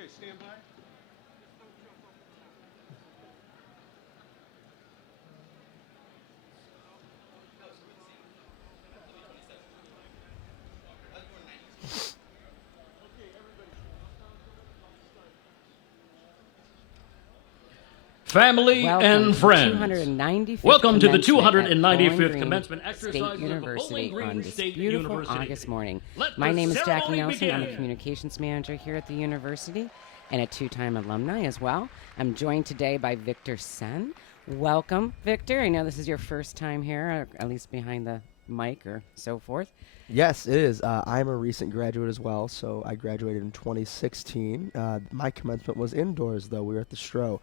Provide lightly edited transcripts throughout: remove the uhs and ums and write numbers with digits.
Okay, stand by. Family and friends, welcome to the 295th Commencement exercise State University of on this State beautiful University. August morning. Let My the name is Jackie ceremony Nelson. I'm a begin. communications manager here at the university and a two-time alumni as well. I'm joined today by Victor Sen. Welcome, Victor. I know this is your first time here, or at least behind the mic or so forth. Yes, it is. I'm a recent graduate as well, so I graduated in 2016. My commencement was indoors, though. We were at the Stro.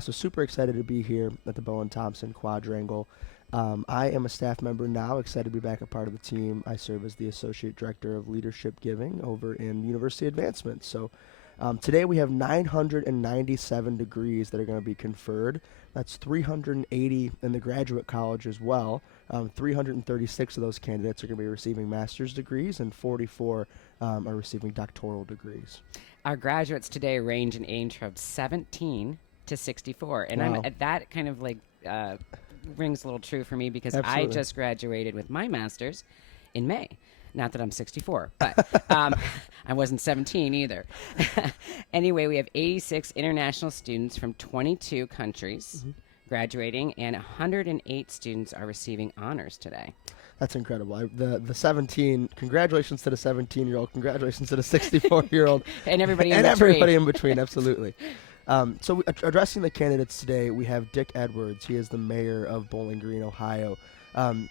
So super excited to be here at the Bowen Thompson Quadrangle. I am a staff member now, excited to be back a part of the team. I serve as the Associate Director of Leadership Giving over in University Advancement. So today we have 997 degrees that are going to be conferred. That's 380 in the graduate college as well. 336 of those candidates are going to be receiving master's degrees, and 44 are receiving doctoral degrees. Our graduates today range in age from 17 to 64, and Wow. that kind of like rings a little true for me because Absolutely. I just graduated with my master's in May. Not that I'm 64, but I wasn't 17 either. Anyway, we have 86 international students from 22 countries graduating, and 108 students are receiving honors today. That's incredible. The 17, congratulations to the 17-year-old, congratulations to the 64-year-old. And everybody in and between. everybody in between, absolutely. So addressing the candidates today, we have Dick Edwards. He is the mayor of Bowling Green, Ohio.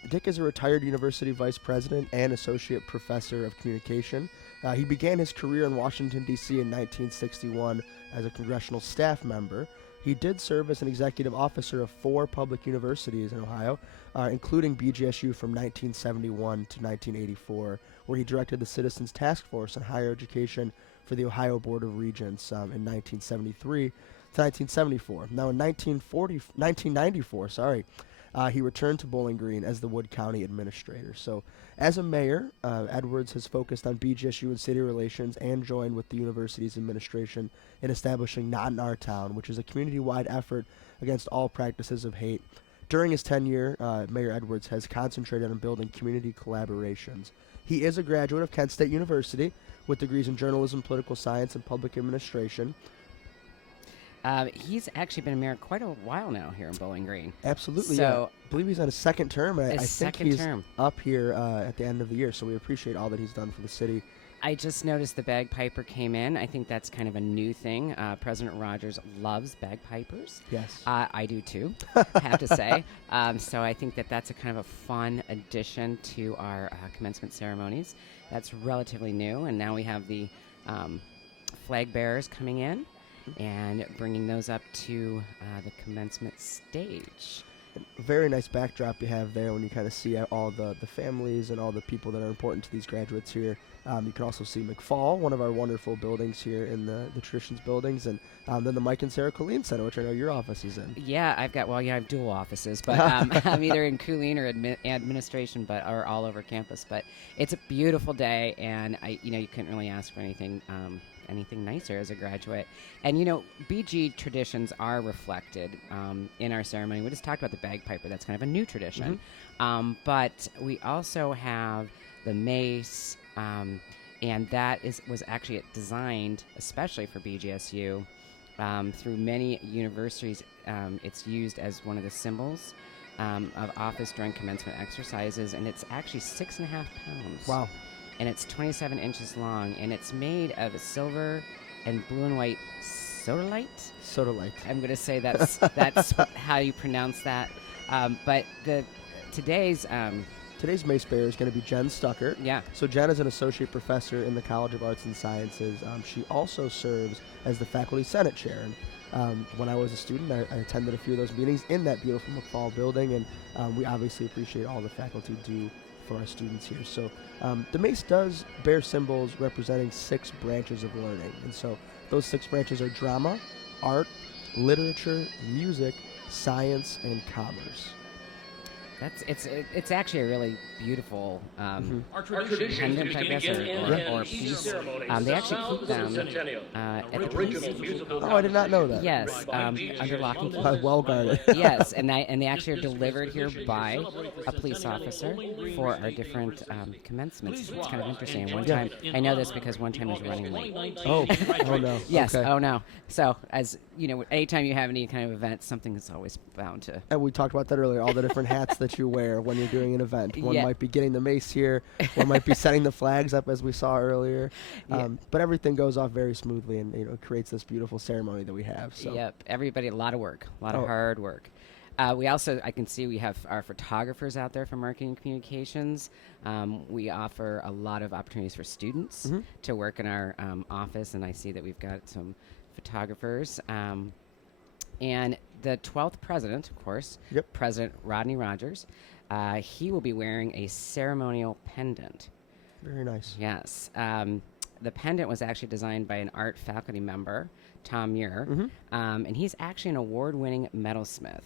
Dick is a retired university vice president and associate professor of communication. He began his career in Washington, D.C. in 1961 as a congressional staff member. He did serve as an executive officer of 4 public universities in Ohio, including BGSU from 1971 to 1984, where he directed the Citizens Task Force on Higher Education for the Ohio Board of Regents in 1973 to 1974. Now in 1994, he returned to Bowling Green as the Wood County Administrator. So as a mayor, Edwards has focused on BGSU and city relations and joined with the university's administration in establishing Not in Our Town, which is a community-wide effort against all practices of hate. During his tenure, Mayor Edwards has concentrated on building community collaborations. He is a graduate of Kent State University with degrees in journalism, political science, and public administration. He's actually been a mayor quite a while now here in Bowling Green. Absolutely, So, yeah. I believe he's on his second term. I think second he's term. up here at the end of the year, so we appreciate all that he's done for the city I just noticed the bagpiper came in. I think that's kind of a new thing. President Rogers loves bagpipers. Yes. I do too, have to say. So I think that that's a kind of a fun addition to our commencement ceremonies. That's relatively new, and now we have the flag bearers coming in and bringing those up to the commencement stage. Very nice backdrop you have there when you kind of see all the families and all the people that are important to these graduates here. You can also see McFall, one of our wonderful buildings here in the Traditions buildings, and then the Mike and Sarah Colleen Center, which I know your office is in. Yeah, I have dual offices, but I'm either in Colleen or administration, or all over campus. But it's a beautiful day, and you couldn't really ask for anything nicer as a graduate. And BG traditions are reflected in our ceremony. We just talked about the bagpiper. That's kind of a new tradition. But we also have the mace, and that was actually designed especially for BGSU. Through many universities, it's used as one of the symbols of office during commencement exercises, and it's actually 6.5 pounds. Wow. And it's 27 inches long, and it's made of silver and blue and white sodalite. Sodalite. I'm going to say that's how you pronounce that. But today's mace bearer is going to be Jen Stucker. Yeah. So Jen is an associate professor in the College of Arts and Sciences. She also serves as the faculty senate chair. And when I was a student, I attended a few of those meetings in that beautiful McFall building, and we obviously appreciate all the faculty do for our students here. So the mace does bear symbols representing 6 branches of learning. And so those 6 branches are drama, art, literature, music, science, and commerce. It's actually a really beautiful Our traditions pendant, I guess, or piece. They actually keep them at the police. Oh, I did not know that. Yes, under lock and key. Well guarded. Yes, and they actually are delivered here by a police officer for our different commencements. It's kind of interesting. One time, I know this because one time I was running late. Oh no. Yes. Okay. Oh no. So as anytime you have any kind of event, something is always bound to. And we talked about that earlier. All the different hats that you wear when you're doing an event. One Yeah. might be getting the mace here. One might be setting the flags up, as we saw earlier. But everything goes off very smoothly, and it creates this beautiful ceremony that we have. So. Yep. Everybody, a lot of work, a lot of hard work. We also, I can see we have our photographers out there for marketing and communications. We offer a lot of opportunities for students to work in our office, and I see that we've got some photographers. And the 12th president, of course, President Rodney Rogers, he will be wearing a ceremonial pendant. Very nice. Yes. The pendant was actually designed by an art faculty member, Tom Muir, and he's actually an award-winning metalsmith.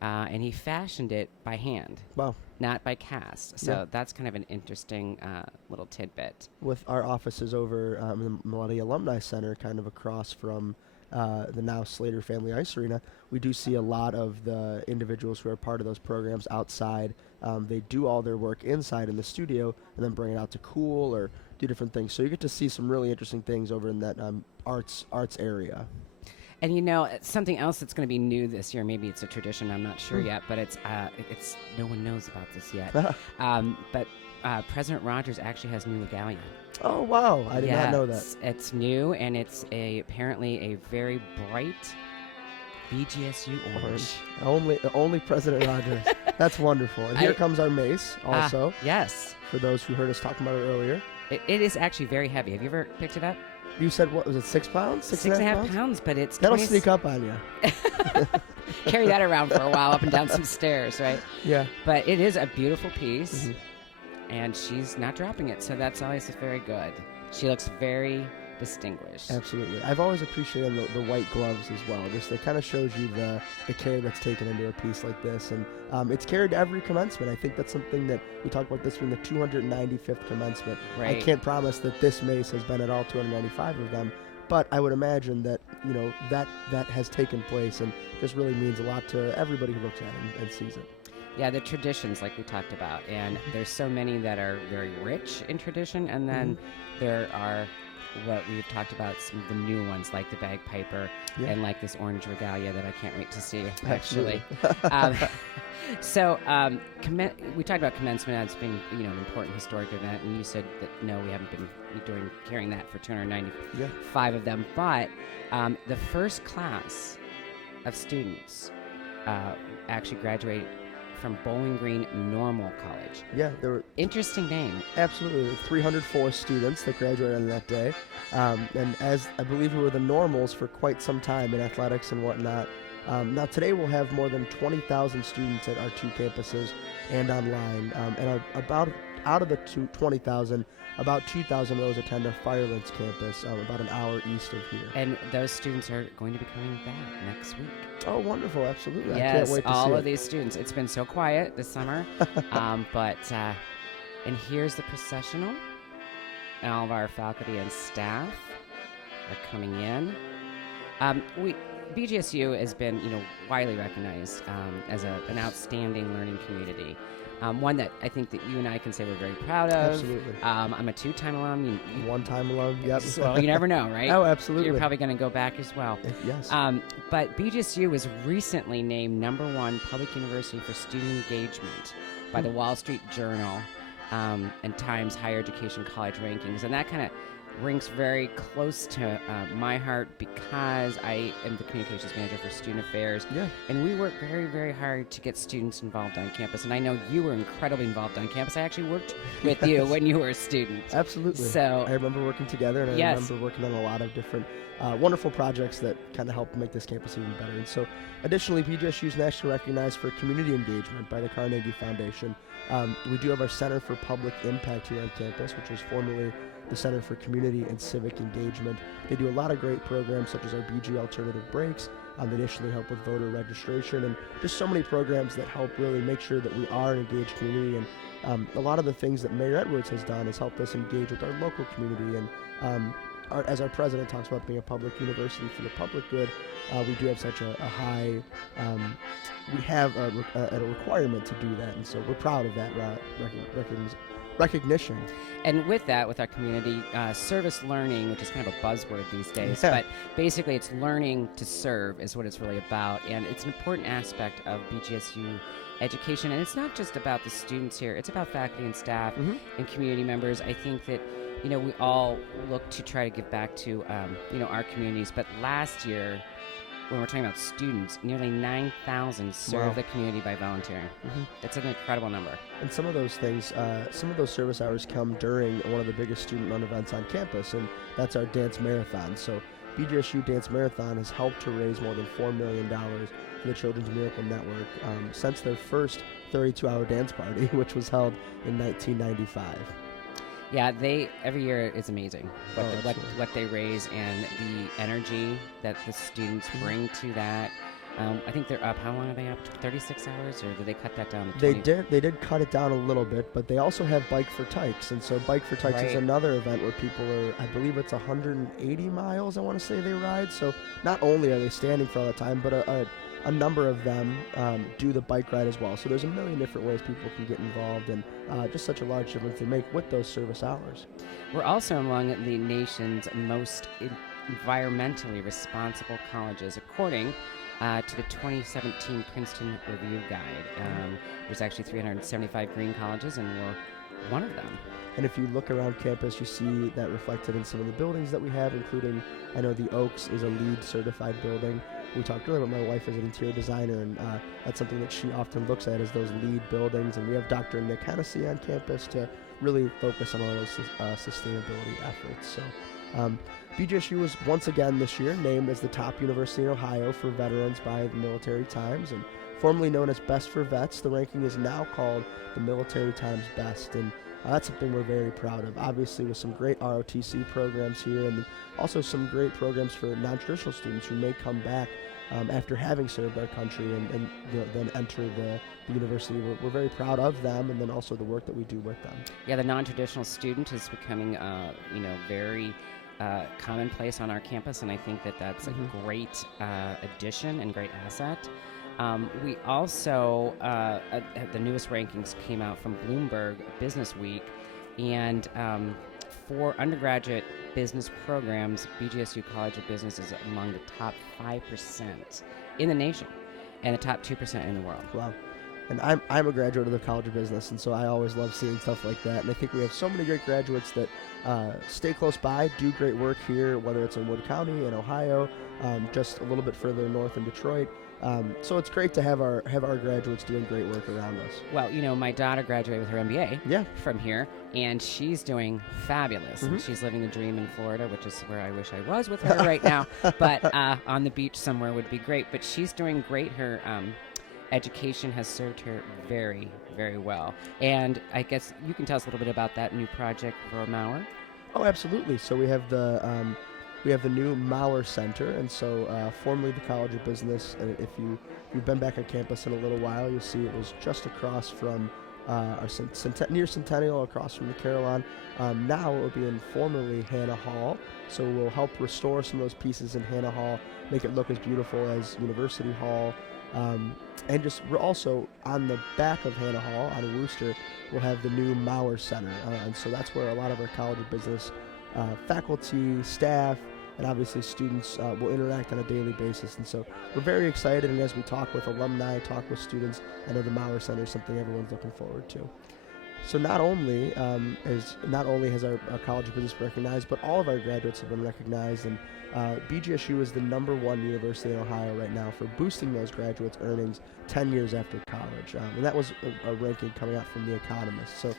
And he fashioned it by hand. Wow. Not by cast. So that's kind of an interesting little tidbit. With our offices over in the Melody Alumni Center, kind of across from the now Slater Family Ice Arena, we do see a lot of the individuals who are part of those programs outside. They do all their work inside in the studio and then bring it out to cool or do different things. So you get to see some really interesting things over in that arts area. And something else that's going to be new this year, maybe it's a tradition, I'm not sure yet, but it's no one knows about this yet. But President Rogers actually has new regalia. Oh, wow. I did not know that. It's new, and it's apparently a very bright BGSU orange. Only President Rogers. That's wonderful. And here comes our mace also. Yes. For those who heard us talk about it earlier. It is actually very heavy. Have you ever picked it up? You said, what was it, 6 pounds? 6.5 pounds, but it's... That'll sneak up on you. Carry that around for a while up and down some stairs, right? Yeah. But it is a beautiful piece, and she's not dropping it, so that's always very good. She looks very distinguished. Absolutely. I've always appreciated the white gloves as well. Just it kind of shows you the care that's taken into a piece like this, and it's carried to every commencement. I think that's something that we talk about, this being the 295th commencement. Right. I can't promise that this mace has been at all 295 of them, but I would imagine that that has taken place and just really means a lot to everybody who looks at it and sees it. Yeah, the traditions, like we talked about, and there's so many that are very rich in tradition, and then there are what we've talked about, some of the new ones like the bagpiper and like this orange regalia that I can't wait to see, actually. We talked about commencement as being, an important historic event, and you said that no, we haven't been carrying that for 295 of them, but the first class of students actually graduated from Bowling Green Normal College. Yeah, there were interesting name. Absolutely, 304 students that graduated on that day, and as I believe we were the normals for quite some time in athletics and whatnot. Now today we'll have more than 20,000 students at our two campuses and online, and about out of the 20,000, about 2,000 of those attend our Firelands campus, about an hour east of here. And those students are going to be coming back next week. Oh, wonderful. Absolutely. Yes, I can't wait to all see of these students. It's been so quiet this summer. And here's the processional. And all of our faculty and staff are coming in. BGSU has been, widely recognized as an outstanding learning community. One that I think that you and I can say we're very proud of. Absolutely. I'm a two-time alum. One-time alum, yep. Well, you never know, right? Oh, absolutely. You're probably going to go back as well. Yes. But BGSU was recently named #1 public university for student engagement by the Wall Street Journal and Times Higher Education College Rankings. And that kind of rings very close to my heart because I am the communications manager for student affairs. Yeah. And we work very, very hard to get students involved on campus. And I know you were incredibly involved on campus. I actually worked with you when you were a student. Absolutely. So I remember working together, and I remember working on a lot of different wonderful projects that kind of helped make this campus even better. And so additionally, BGSU is nationally recognized for community engagement by the Carnegie Foundation. We do have our Center for Public Impact here on campus, which was formerly the Center for Community and Civic Engagement. They do a lot of great programs such as our BG Alternative Breaks. They initially help with voter registration and just so many programs that help really make sure that we are an engaged community. And a lot of the things that Mayor Edwards has done has helped us engage with our local community. And as our president talks about being a public university for the public good, we do have such a high, we have a requirement to do that. And so we're proud of that recognition. And with that, with our community service learning, which is kind of a buzzword these days, but basically it's learning to serve is what it's really about. And it's an important aspect of BGSU education. And it's not just about the students here, it's about faculty and staff and community members. I think that, we all look to try to give back to, our communities. But last year, when we're talking about students, nearly 9,000 served the community by volunteering. That's an incredible number. And some of those things, some of those service hours come during one of the biggest student-run events on campus, and that's our dance marathon. So BGSU Dance Marathon has helped to raise more than $4 million for the Children's Miracle Network since their first 32-hour dance party, which was held in 1995. Yeah, every year it's amazing what they raise and the energy that the students bring to that. I think they're up. How long are they up? 36 hours, or did they cut that down to 20? They did cut it down a little bit, but they also have Bike for Tykes, and so Bike for Tykes is another event where people are, I believe it's 180 miles, I want to say they ride. So not only are they standing for all the time, but a number of them do the bike ride as well. So there's a million different ways people can get involved, and just such a large difference they make with those service hours. We're also among the nation's most environmentally responsible colleges, according to the 2017 Princeton Review Guide. There's actually 375 green colleges, and we're one of them. And if you look around campus, you see that reflected in some of the buildings that we have, including, I know the Oaks is a LEED certified building. We talked earlier about my wife as an interior designer, and that's something that she often looks at, is those LEED buildings. And we have Dr. Nick Hennessy on campus to really focus on all those sustainability efforts. So BGSU was once again this year named as the top university in Ohio for veterans by the Military Times, and formerly known as Best for Vets. The ranking is now called the Military Times Best, and that's something we're very proud of. Obviously, with some great ROTC programs here, and also some great programs for non-traditional students who may come back after having served our country and then enter the university. We're very proud of them, and then also the work that we do with them. Yeah, the non-traditional student is becoming, very commonplace on our campus, and I think that that's a great addition and great asset. We also, the newest rankings came out from Bloomberg Business Week, and for undergraduate business programs, BGSU College of Business is among the top 5% in the nation and the top 2% in the world. Wow. And I'm a graduate of the College of Business, and so I always love seeing stuff like that. And I think we have so many great graduates that stay close by, do great work here, whether it's in Wood County, in Ohio, just a little bit further north in Detroit. So it's great to have our graduates doing great work around us. Well, my daughter graduated with her MBA from here, and she's doing fabulous. And she's living the dream in Florida, which is where I wish I was with her right now. But on the beach somewhere would be great. But she's doing great. Her education has served her very, very well. And I guess you can tell us a little bit about that new project for Mauer. Oh, absolutely. So we have the new Mauer Center, and so formerly the College of Business. And if you've been back on campus in a little while, you'll see it was just across from our near Centennial, across from the Carillon. Now it will be in formerly Hannah Hall, so we'll help restore some of those pieces in Hannah Hall, make it look as beautiful as University Hall. And just we're also on the back of Hannah Hall, on Wooster, we'll have the new Mauer Center. And so that's where a lot of our College of Business faculty, staff, and obviously students will interact on a daily basis. And so we're very excited, and as we talk with alumni, talk with students, I know the Mauer Center is something everyone's looking forward to. So not only has our College of Business been recognized, but all of our graduates have been recognized, and BGSU is the #1 university in Ohio right now for boosting those graduates' earnings 10 years after college. And that was a ranking coming out from The Economist. So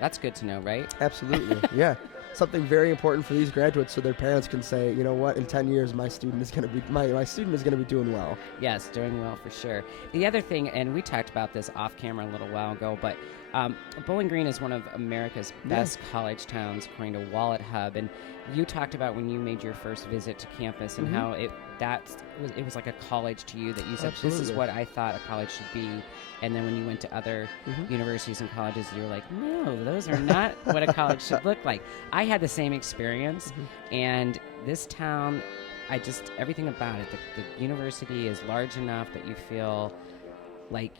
that's good to know, right? Absolutely, yeah. Something very important for these graduates, so their parents can say, you know what, in 10 years my student is going to be doing well. Yes, doing well for sure. The other thing, and we talked about this off camera a little while ago, but Bowling Green is one of America's best college towns, according to Wallet Hub. And you talked about when you made your first visit to campus and how it was like a college to you, that you said, Absolutely. This is what I thought a college should be. And then when you went to other universities and colleges, you were like, no, those are not what a college should look like. I had the same experience, and this town, everything about it, the university is large enough that you feel like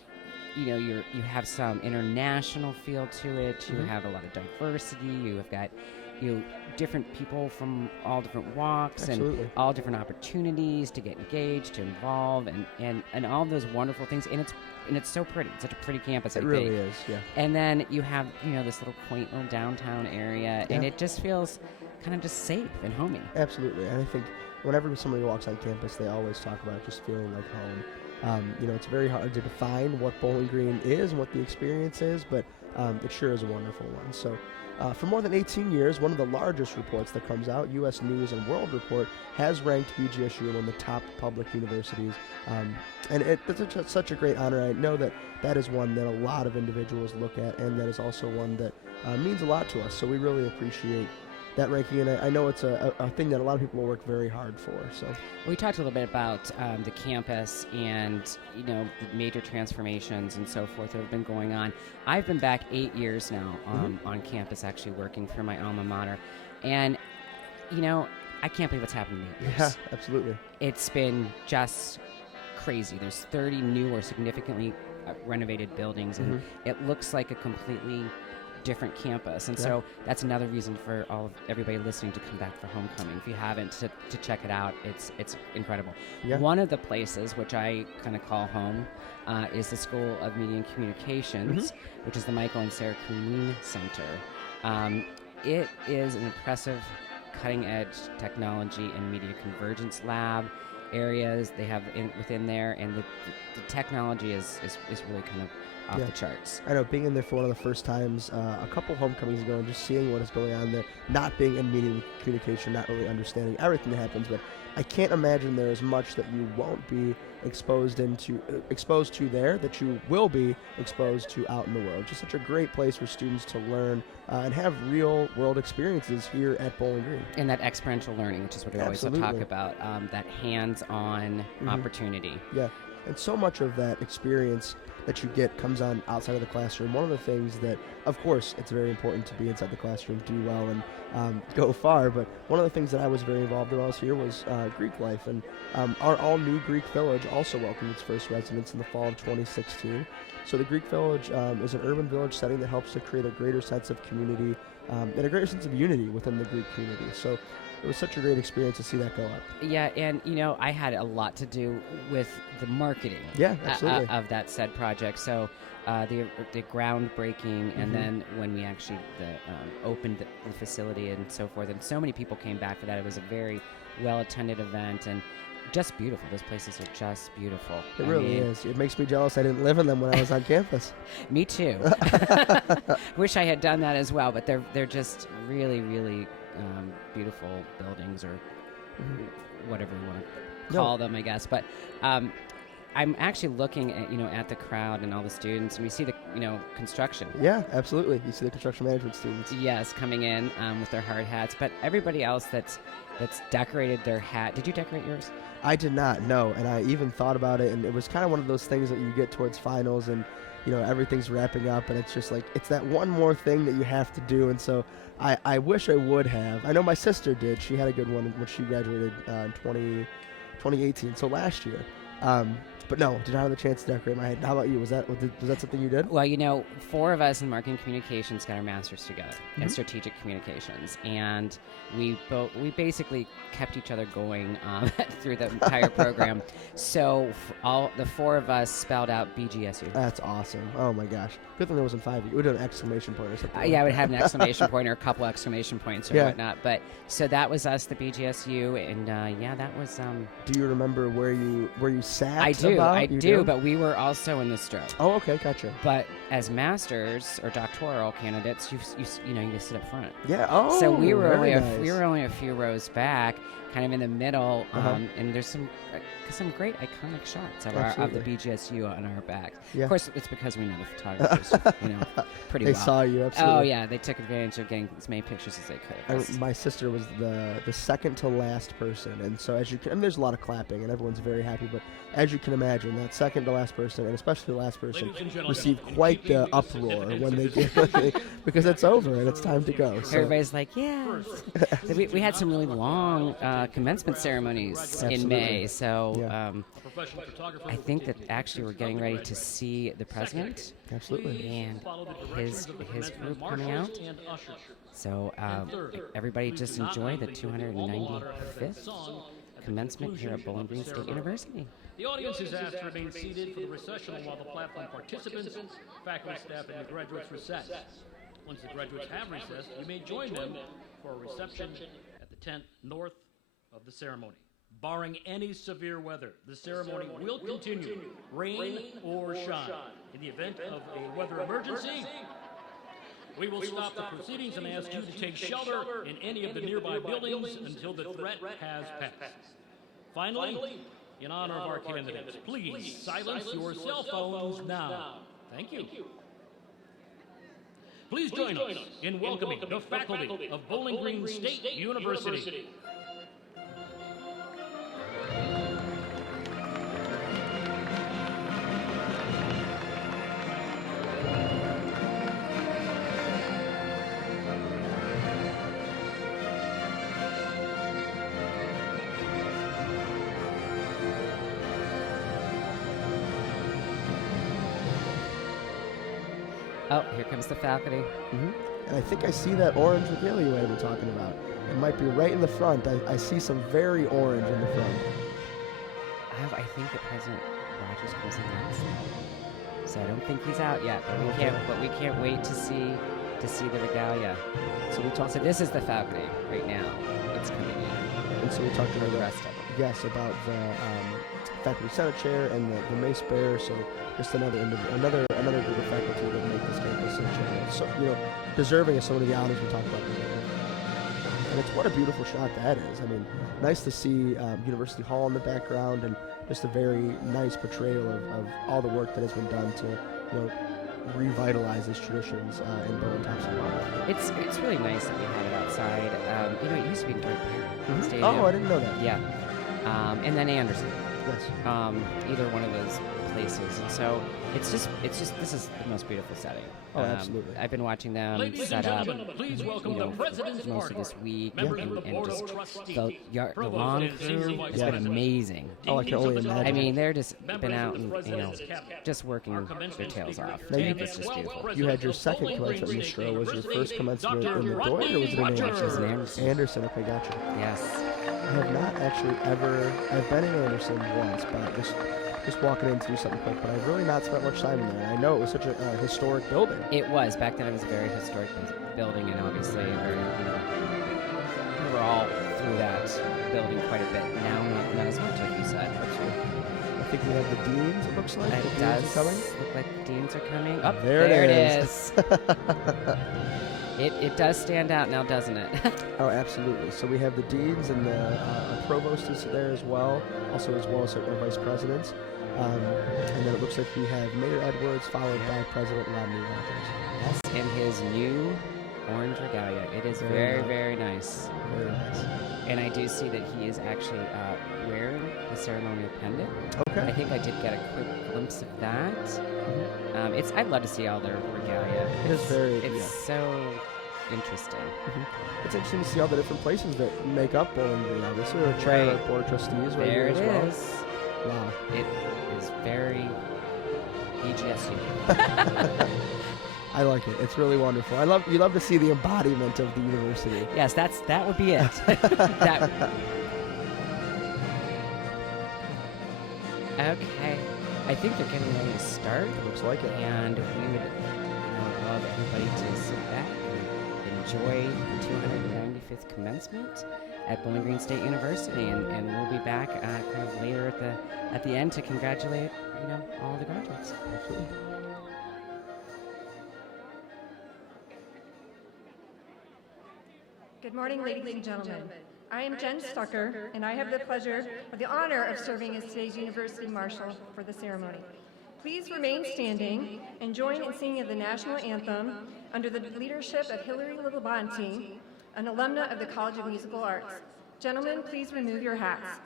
you have some international feel to it. You have a lot of diversity. You have got different people from all different walks and all different opportunities to get engaged, to involve, and all those wonderful things. And it's so pretty. It's such a pretty campus. It really is, yeah. And then you have this little quaint little downtown area, and it just feels kind of just safe and homey. Absolutely, and I think whenever somebody walks on campus, they always talk about just feeling like home. It's very hard to define what Bowling Green is and what the experience is, but it sure is a wonderful one. So for more than 18 years, one of the largest reports that comes out, U.S. News and World Report, has ranked BGSU among the top public universities. And it's such a great honor. I know that is one that a lot of individuals look at, and that is also one that means a lot to us. So we really appreciate that ranking, and I know it's a thing that a lot of people will work very hard for. So we talked a little bit about the campus and the major transformations and so forth that have been going on. I've been back 8 years now on campus, actually working for my alma mater, and I can't believe what's happened in 8 years. Yeah, absolutely. It's been just crazy. There's 30 new or significantly renovated buildings, and it looks like a completely different campus, and so that's another reason for everybody listening to come back for homecoming. If you haven't, to check it out, it's incredible. One of the places which I kind of call home is the School of Media and Communications, which is the Michael and Sarah Kuhn Center. It is an impressive cutting-edge technology and media convergence lab areas they have within there, and the technology is really kind of off the charts. I know, being in there for one of the first times a couple homecomings ago, and just seeing what is going on there, not being in media communication, not really understanding everything that happens, but I can't imagine there is much that you won't be exposed to there that you will be exposed to out in the world. Just such a great place for students to learn and have real world experiences here at Bowling Green. And that experiential learning, which is what we always talk about, that hands-on opportunity. Yeah. And so much of that experience that you get comes on outside of the classroom. One of the things that, of course, it's very important to be inside the classroom, do well, and go far, but one of the things that I was very involved in while I was here was Greek life, and our all-new Greek village also welcomed its first residents in the fall of 2016. So the Greek village is an urban village setting that helps to create a greater sense of community and a greater sense of unity within the Greek community. So it was such a great experience to see that go up. Yeah, and I had a lot to do with the marketing of that said project. So the groundbreaking, and then when we actually opened the facility and so forth, and so many people came back for that. It was a very well-attended event, and just beautiful. Those places are just beautiful. It really is. It makes me jealous I didn't live in them when I was on campus. Me too. Wish I had done that as well, but they're just really, really beautiful buildings, or whatever you want to call them, I guess. But I'm actually looking at at the crowd and all the students, and we see the construction. Yeah, absolutely. You see the construction management students. Yes, coming in with their hard hats. But everybody else that's decorated their hat. Did you decorate yours? I did not, no. And I even thought about it, and it was kind of one of those things that you get towards finals, and everything's wrapping up, and it's just like, it's that one more thing that you have to do. And so I wish I would have. I know my sister did. She had a good one when she graduated in 2018, so last year. But no, did not have the chance to decorate my head. How about you? Was that something you did? Well, 4 of us in marketing communications got our masters together in strategic communications, and we basically kept each other going through the entire program. So all the 4 of us spelled out BGSU. That's awesome. Oh my gosh. Good thing there wasn't 5 of you. We would do an exclamation point or something. Yeah, I would have an exclamation point or a couple exclamation points or whatnot. But so that was us, the BGSU, and that was. Do you remember where you sat? I do, but we were also in the stroke. Oh, okay, gotcha. But as masters or doctoral candidates, you just sit up front. Yeah. Oh. So we were only a few rows back, kind of in the middle, and there's some great iconic shots of the BGSU on our back. Yeah. Of course, it's because we know the photographers, pretty well. They saw you, absolutely. Oh yeah, they took advantage of getting as many pictures as they could. My sister was the second to last person, and so there's a lot of clapping, and everyone's very happy. But as you can imagine, that second to last person, and especially the last person, received quite the uproar when they did, because it's over and it's time to go. So. Everybody's like, yes. we had some really long commencement ceremonies in May, so I think that actually we're getting ready to see the president. Absolutely. And his group coming out. So everybody just enjoy the 295th commencement here at Bowling Green State University. The audience is asked to remain seated for the recessional while the platform participants, faculty, staff, and the graduates recess. Once the graduates have recessed, you may join them for a reception at the tent north of the ceremony. Barring any severe weather, the ceremony will continue, rain or shine. In the event of a weather emergency, we will stop the proceedings and ask you to take shelter in any of the nearby buildings until the threat has passed. Finally, in honor of our candidates, please silence your cell phones now. Thank you. Please join us in welcoming the faculty of Bowling Green State University. Oh, here comes the faculty. And I think I see that orange regalia you were talking about. It might be right in the front. I see some very orange in the front. I think that President Rogers comes in last. So I don't think he's out yet, but we can't wait to see the regalia. So this is the faculty right now. It's coming in. And so we talked about the rest of them. Yes, about the faculty senate chair and the mace bearer. So just another group of faculty that make this campus so deserving of some of the honors we talked about today. And it's what a beautiful shot that is. I mean, nice to see University Hall in the background, and just a very nice portrayal of all the work that has been done to revitalize these traditions in Bowen Thompson Hall. It's really nice that we have it outside. It used to be in Dordt Park Stadium. Oh, I didn't know that. Yeah. And then Anderson. Yes. Either one of those places. And so it's just this is the most beautiful setting. Oh, absolutely. I've been watching them Ladies set and up, gentlemen, please welcome the President's most Party. of this week, Members of the and Board just of Trustees, the Provost lawn and Senior crew Vice has been President, amazing. Oh, I can only imagine. I mean, they're just Members been of out the and President's Cabinet. just working Our their commencement tails speaker off. Now, And it's just beautiful. You had your second commencement, Ms. Stroh. Was your first commencement in the Doyle, or was it in Anderson? Anderson, okay, gotcha. Yes. I have not actually ever, I've been in Anderson once, but just walking in to do something quick, but I've really not spent much time in there. I know it was such a historic building. It was. Back then it was a very historic building, and obviously very, we were all through that building quite a bit. Now, not as much, like you said. I think we have the deans, it looks like. It The deans does are coming. look like the deans are coming. Oh, There it is. It does stand out now, doesn't it? Oh, absolutely. So we have the deans and the provost is there as well as our vice presidents. And then it looks like we have Mayor Edwards followed by President Rodney Rogers. Yes, in his new orange regalia. It is very, very nice. Very nice. And I do see that he is actually wearing the ceremonial pendant. Okay. I think I did get a quick glimpse of that. Mm-hmm. I'd love to see all their regalia. It is very, It's so interesting. Mm-hmm. It's interesting to see all the different places that make up Bowling Green. Obviously, our Right. board of trustees right There here it as well. is. Wow. It is very BGSU. I like it. It's really wonderful. You love to see the embodiment of the university. Yes, that would be it. Okay. I think they're getting ready to start. It looks like it. And we would love everybody to sit back and enjoy the 295th commencement at Bowling Green State University, and we'll be back kind of later at the end to congratulate all the graduates. Absolutely. Good morning, ladies and gentlemen. I am Jen Stucker, and I have the pleasure of the honor of serving as today's University Marshal for the ceremony. Please remain standing and join in singing of the national anthem under the leadership of Hilary Labonte, an alumna of the College of Musical Arts. Gentlemen, please remove your hats.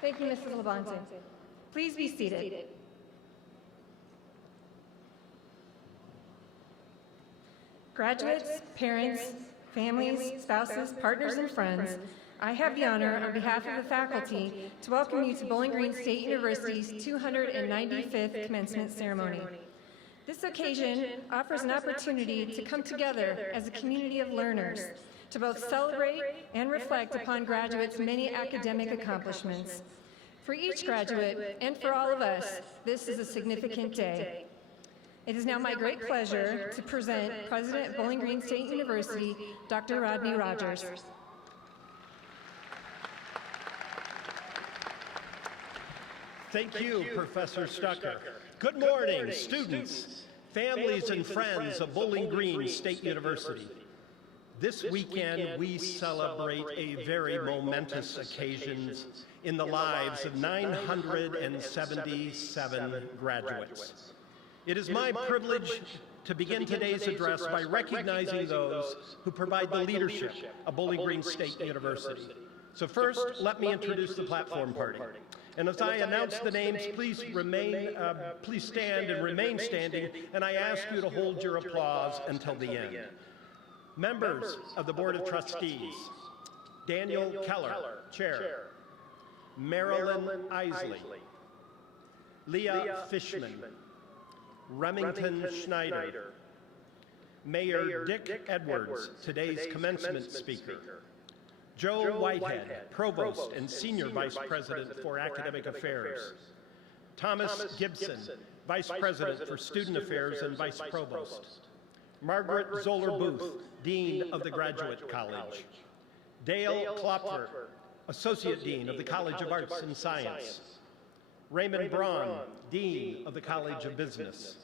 Thank you, Mrs. Labonte. Please be seated. Graduates, parents, families, spouses, partners, and friends, I have the honor, on behalf of the faculty, to welcome you to Bowling Green State University's 295th commencement ceremony. This occasion offers an opportunity to come together as a community of learners, to both celebrate and reflect upon graduates' many academic accomplishments. For each graduate, and for all of us, this is a significant day. It is now my great pleasure to present President of Bowling Green State University, Dr. Rodney Rogers. Thank you, Professor Stucker. Good morning, students, families, and friends of Bowling Green State University. This weekend, we celebrate a very momentous occasion in the lives of 977 graduates. It is my privilege to begin today's address by recognizing those who provide the leadership of Bowling Green State University. So first, let me introduce the platform party. And as I announce the names, please stand and remain standing, and I ask you to hold your applause until the end. Members of the Board of Trustees: Daniel Keller, Chair; Marilyn Isley; Leah Fishman; Remington Schneider; Mayor Dick Edwards, today's commencement speaker; Joe Whitehead, Provost and Senior Vice President for Academic Affairs; Thomas Gibson, Vice President for Student Affairs and Vice Provost; Margaret Zoller Booth, Dean of the Graduate College; Dale Klopfer, Associate Dean of the College of Arts and Science; Raymond Braun, Dean of the College of Business;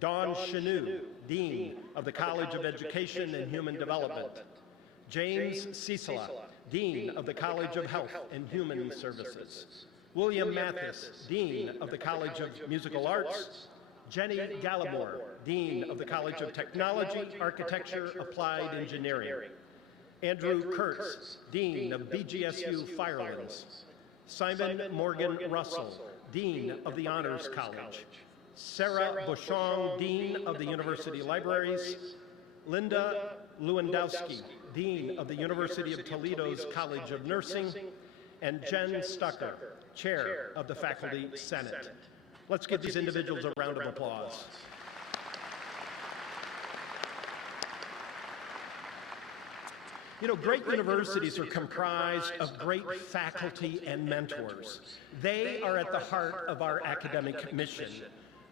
Dawn Chanou, Dean of the College of Education and Human Development; James Cicela, Dean of the College of Health and Human Services; William Mathis, Dean of the College of Musical Arts; Jenny Gallimore, Dean of the College of Technology, Architecture, Applied Engineering; Andrew Kurtz, Dean of BGSU Firelands; Simon Morgan Russell, Dean of the Honors College; Sarah Bushong, Dean of the University Libraries; Linda Lewandowski, Dean of the University of Toledo's College of Nursing; and Jen Stucker, Chair of the Faculty Senate. Let's give these individuals a round of applause. You know, great universities are comprised of great faculty and mentors. They are at the heart of our academic mission.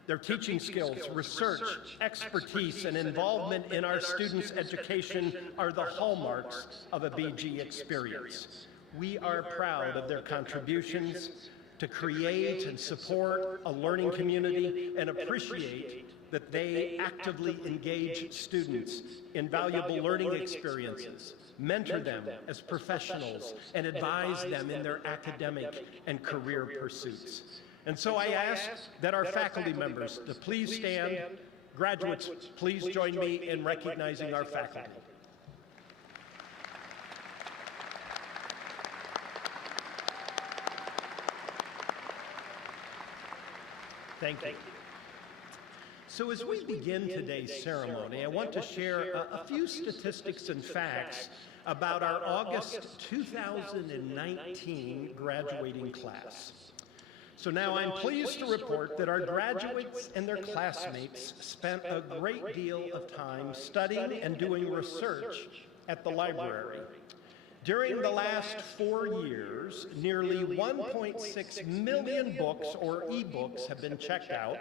Their teaching skills, research, expertise, and involvement in our students' education are the hallmarks of a BG experience. We are proud of their contributions to create and support a learning community and appreciate that they actively engage students in valuable learning experiences, mentor them as professionals, and advise them in their academic and career pursuits. And so I ask that our faculty members to please stand. Graduates, please join me in recognizing our faculty. Thank you. So as we begin today's ceremony, I want to share a few statistics and facts about our August 2019 graduating class. So now I'm pleased to report that our graduates and their classmates spent a great deal of time studying and doing research at the library. During the last 4 years, nearly 1.6 million books or e-books have been checked out,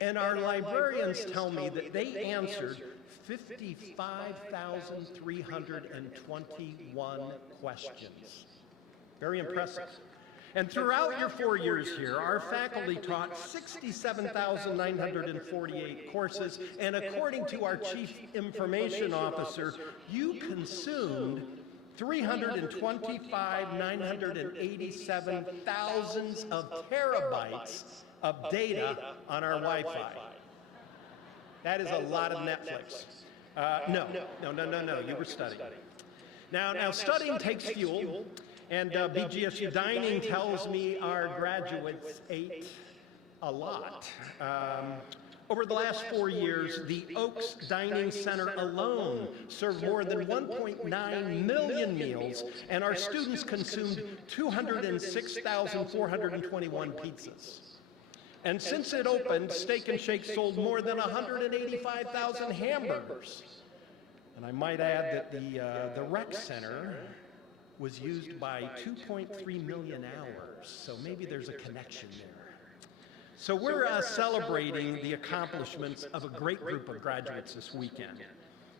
and our librarians tell me that they answered 55,321 questions. Very impressive. And throughout your 4 years here, our faculty taught 67,948 courses, and according to our Chief Information Officer, you consumed 325,987 thousands of terabytes of data on our Wi-Fi. That is a lot of Netflix. No, you were studying. Now studying takes fuel, and BGSU Dining tells me our graduates ate a lot. Over the last 4 years, the Oaks Dining Center alone served more than 1.9 million meals, and our students consumed 206,421 pizzas. And since it opened, Steak and Shake sold more than 185,000 hamburgers. And I might add that the rec center was used by 2.3 million hours, so maybe there's a connection there. So we're celebrating the accomplishments of a great group of graduates this weekend.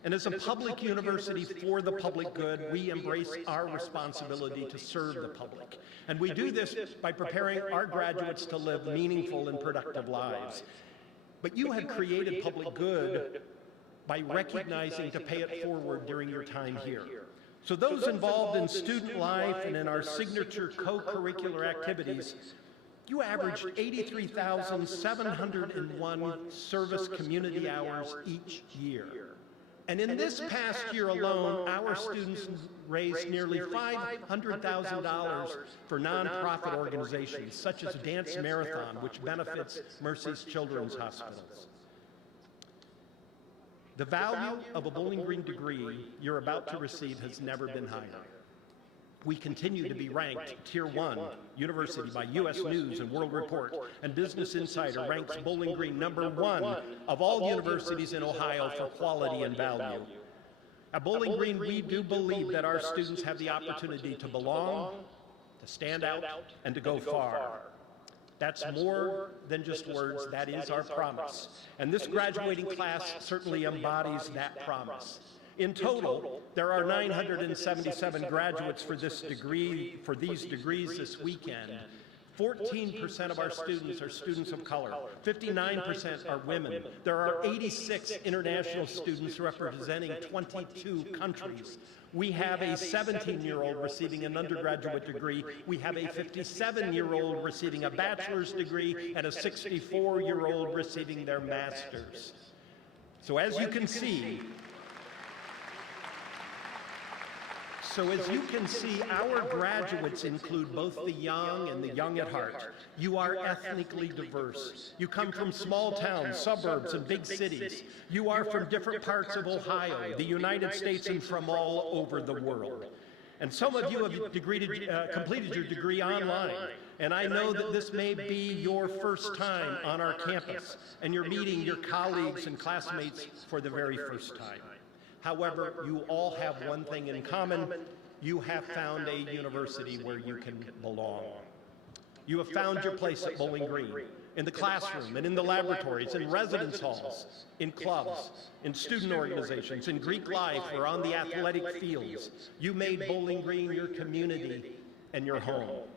And as a public university for the public good, we embrace our responsibility to serve the public. And we do this by preparing our graduates to live meaningful and productive lives. But you have created public good by recognizing to pay it forward during your time here. So those involved in student life and in our signature co-curricular activities, you averaged 83,701 service community hours each year. And in this past year alone, our students raised nearly $500,000 for nonprofit organizations such as Dance Marathon, which benefits Mercy's Children's Hospitals. The value of a Bowling Green degree you're about to receive has never been higher. We continue to be ranked Tier 1 university by U.S. News and World Report, and Business Insider ranks Bowling Green #1 of all universities in Ohio for quality and value. At Bowling Green, we do believe that our students have the opportunity to belong, to stand out, and to go far. That's more than just words, that is our promise. And this graduating class certainly embodies that promise. In total, there are 977 graduates for these degrees this weekend. 14% of our students are students of color. 59% are women. There are 86 international students representing 22 countries. We have a 17-year-old receiving an undergraduate degree. We have a 57-year-old receiving a bachelor's degree and a 64-year-old receiving their master's. So as you can see, our graduates include both the young and the young at heart. You are ethnically diverse. You come from small towns, suburbs, and big cities. You are from different parts of Ohio, the United States, and from all over the world. And some of you have completed your degree online. And I know that this may be your first time on our campus, and you're meeting your colleagues and classmates for the very first time. However, you all have one thing in common. You have found a university where you can belong. You have found your place at Bowling Green, in the classroom and in the laboratories, in residence halls, in clubs, in student organizations, in Greek life, or on the athletic fields. You made Bowling Green your community and your home.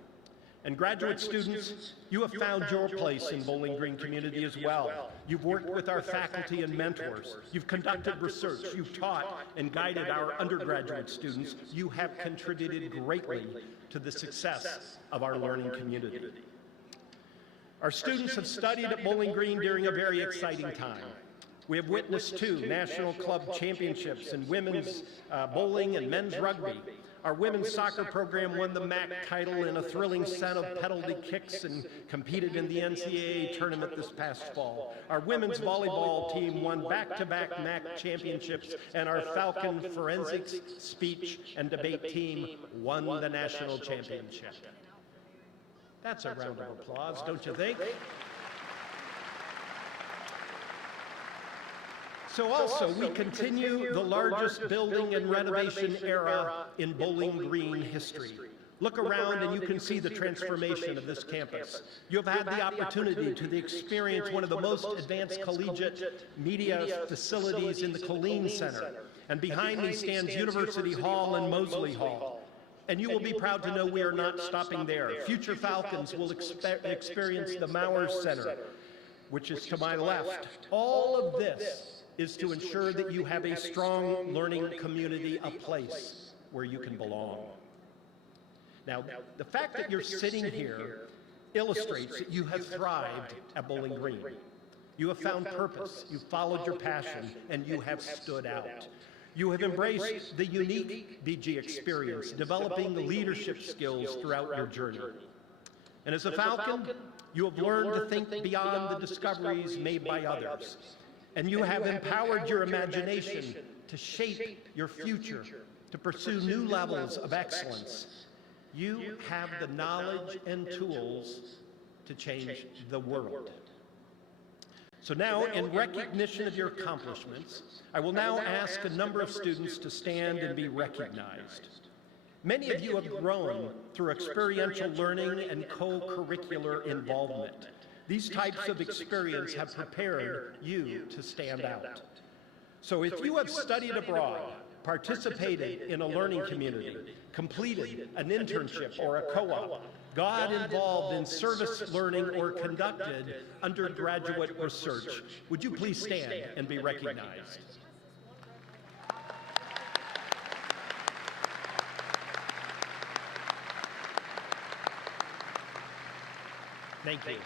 And graduate students, you have found your place in Bowling Green community as well. You've worked with our faculty and mentors. You've conducted research. You've taught and guided our undergraduate students. You have contributed greatly to the success of our learning community. Our students have studied at Bowling Green during a very exciting time. We have witnessed 2 national club championships in women's bowling and men's rugby. Our women's soccer program won the MAC title in a thrilling set of penalty kicks and competed in the NCAA tournament this past fall. Our women's volleyball team won back-to-back MAC championships, and our Falcon forensics, speech, and debate team won the national championship. That's a round of applause, don't you think? So also, we continue the largest building and renovation era in Bowling Green history. Look around and you can see the transformation of this campus. You have had the opportunity to experience one of the most advanced collegiate media facilities in the Colleen Center. And behind me stands University Hall and Mosley Hall. And you will be proud to know we are not stopping there. Future Falcons will experience the Maurer Center, which is to my left. All of this is to ensure that you have a strong learning community, a place where you can belong. Now, the fact that you're sitting here illustrates that you have thrived at Bowling Green. You have found purpose, you've followed your passion, and you have stood out. You have embraced the unique BG experience, developing the leadership skills throughout your journey. And as a Falcon, you have learned to think beyond the discoveries made by others. And you have empowered your imagination to shape your future, to pursue new levels of excellence. You have the knowledge and tools to change the world. So now, in recognition of your accomplishments, I will now ask a number of students to stand and be recognized. Many of you have grown through experiential learning and co-curricular involvement. These types of experience have prepared you to stand out. So if you have studied abroad, participated in a learning community, completed an internship or a co-op, got involved in service learning or conducted undergraduate research, would you please stand and be recognized? Thank you.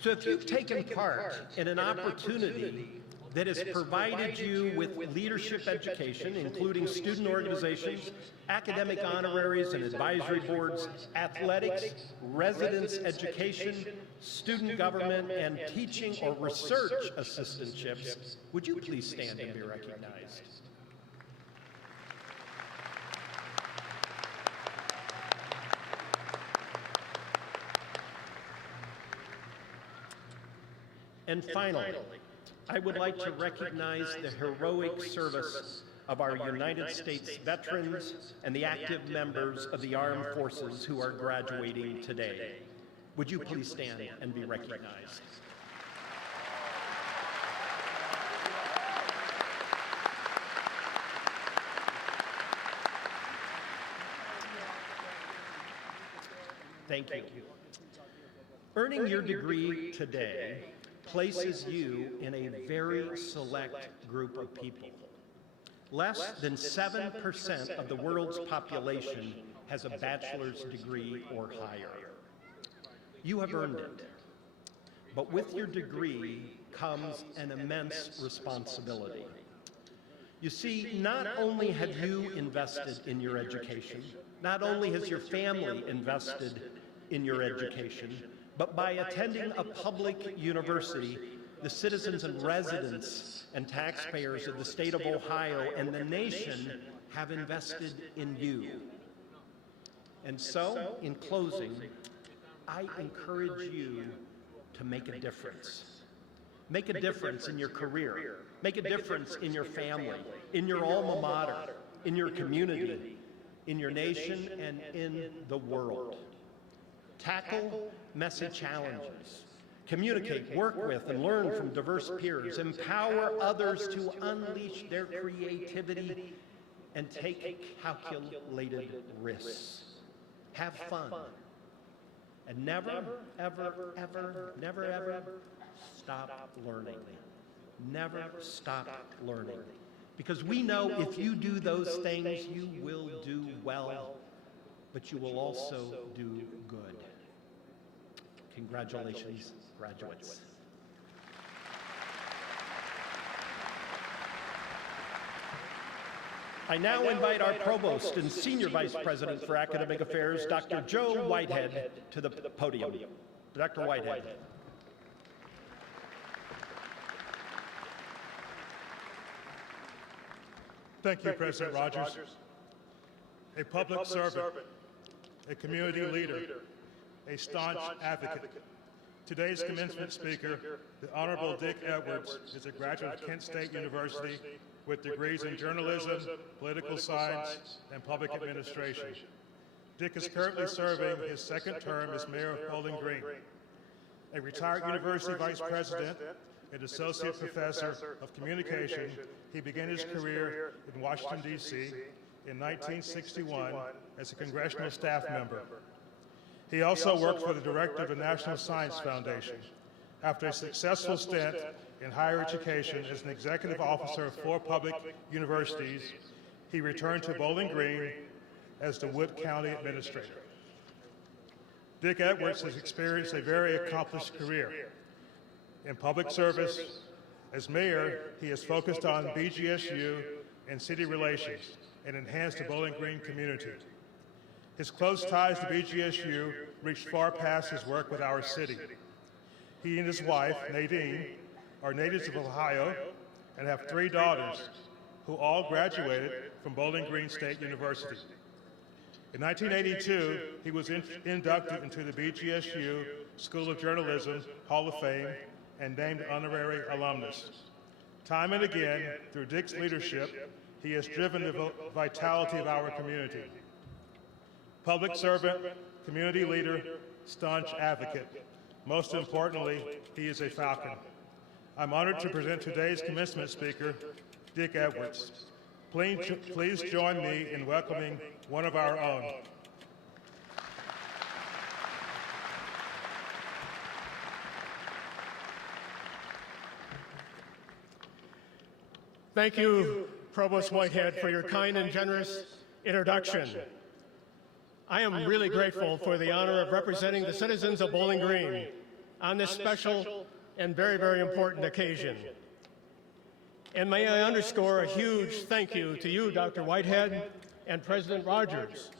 So if you've taken part in an opportunity that has provided you with leadership education, including student organizations, academic honoraries and advisory boards, athletics, residence education, student government, and teaching or research assistantships, would you please stand and be recognized? And finally, I would like to recognize the heroic service of our United States veterans and the active members of the armed forces who are graduating today. Would you please stand and be recognized? Thank you. Earning your degree today places you in a very select group of people. Less than 7% of the world's population has a bachelor's degree or higher. You have earned it. But with your degree comes an immense responsibility. You see, not only have you invested in your education, not only has your family invested in your education, but by attending a public university, the citizens and residents and taxpayers of the state of Ohio and the nation have invested in you. And so, in closing, I encourage you to make a difference. Make a difference in your career. Make a difference in your family, in your alma mater, in your community, in your nation, and in the world. Tackle messy challenges. Communicate, work with, and learn from diverse peers. Empower others to unleash their creativity and take calculated risks. Have fun. And never, ever, ever, never, ever stop learning. Never stop learning. Because we know if you do those things, you will do well, but you will also do good. Congratulations, graduates. I now invite our Provost and Senior Vice President for Academic Affairs, Dr. Joe Whitehead, to the podium. Dr. Whitehead. Thank you, President Rogers. A public servant, a community leader, a staunch advocate. Today's commencement speaker, the Honorable Dick Edwards, is a graduate of Kent State University with degrees in journalism, political science, and public administration. Dick is currently serving his second term as mayor of Bowling Green. A retired university vice president and associate professor of communication, he began his career in Washington, D.C. in 1961 as a congressional staff member. He also worked for the director of the National Science Foundation. After a successful stint in higher education as an executive officer of 4 public universities, he returned to Bowling Green as the Wood County Administrator. Dick Edwards has experienced a very accomplished career. In public service, as mayor, he has focused on BGSU and city relations and enhanced the Bowling Green community. His close ties to BGSU reached far past his work with our city. He and his wife, Nadine, are natives of Ohio and have 3 daughters who all graduated from Bowling Green State University. In 1982, he was inducted into the BGSU School of Journalism Hall of Fame and named honorary alumnus. Time and again, through Dick's leadership, he has driven the vitality of our community. Public servant, community leader, staunch advocate. Most importantly, he is a Falcon. I'm honored to present today's commencement speaker, Dick Edwards. Please join me in welcoming one of our own. Thank you, Provost Whitehead, for your kind and generous introduction. I am really grateful for the honor of representing the citizens of Bowling Green on this special and very, very important occasion. And may I underscore a huge thank you to you, Dr. Whitehead, and President Rogers,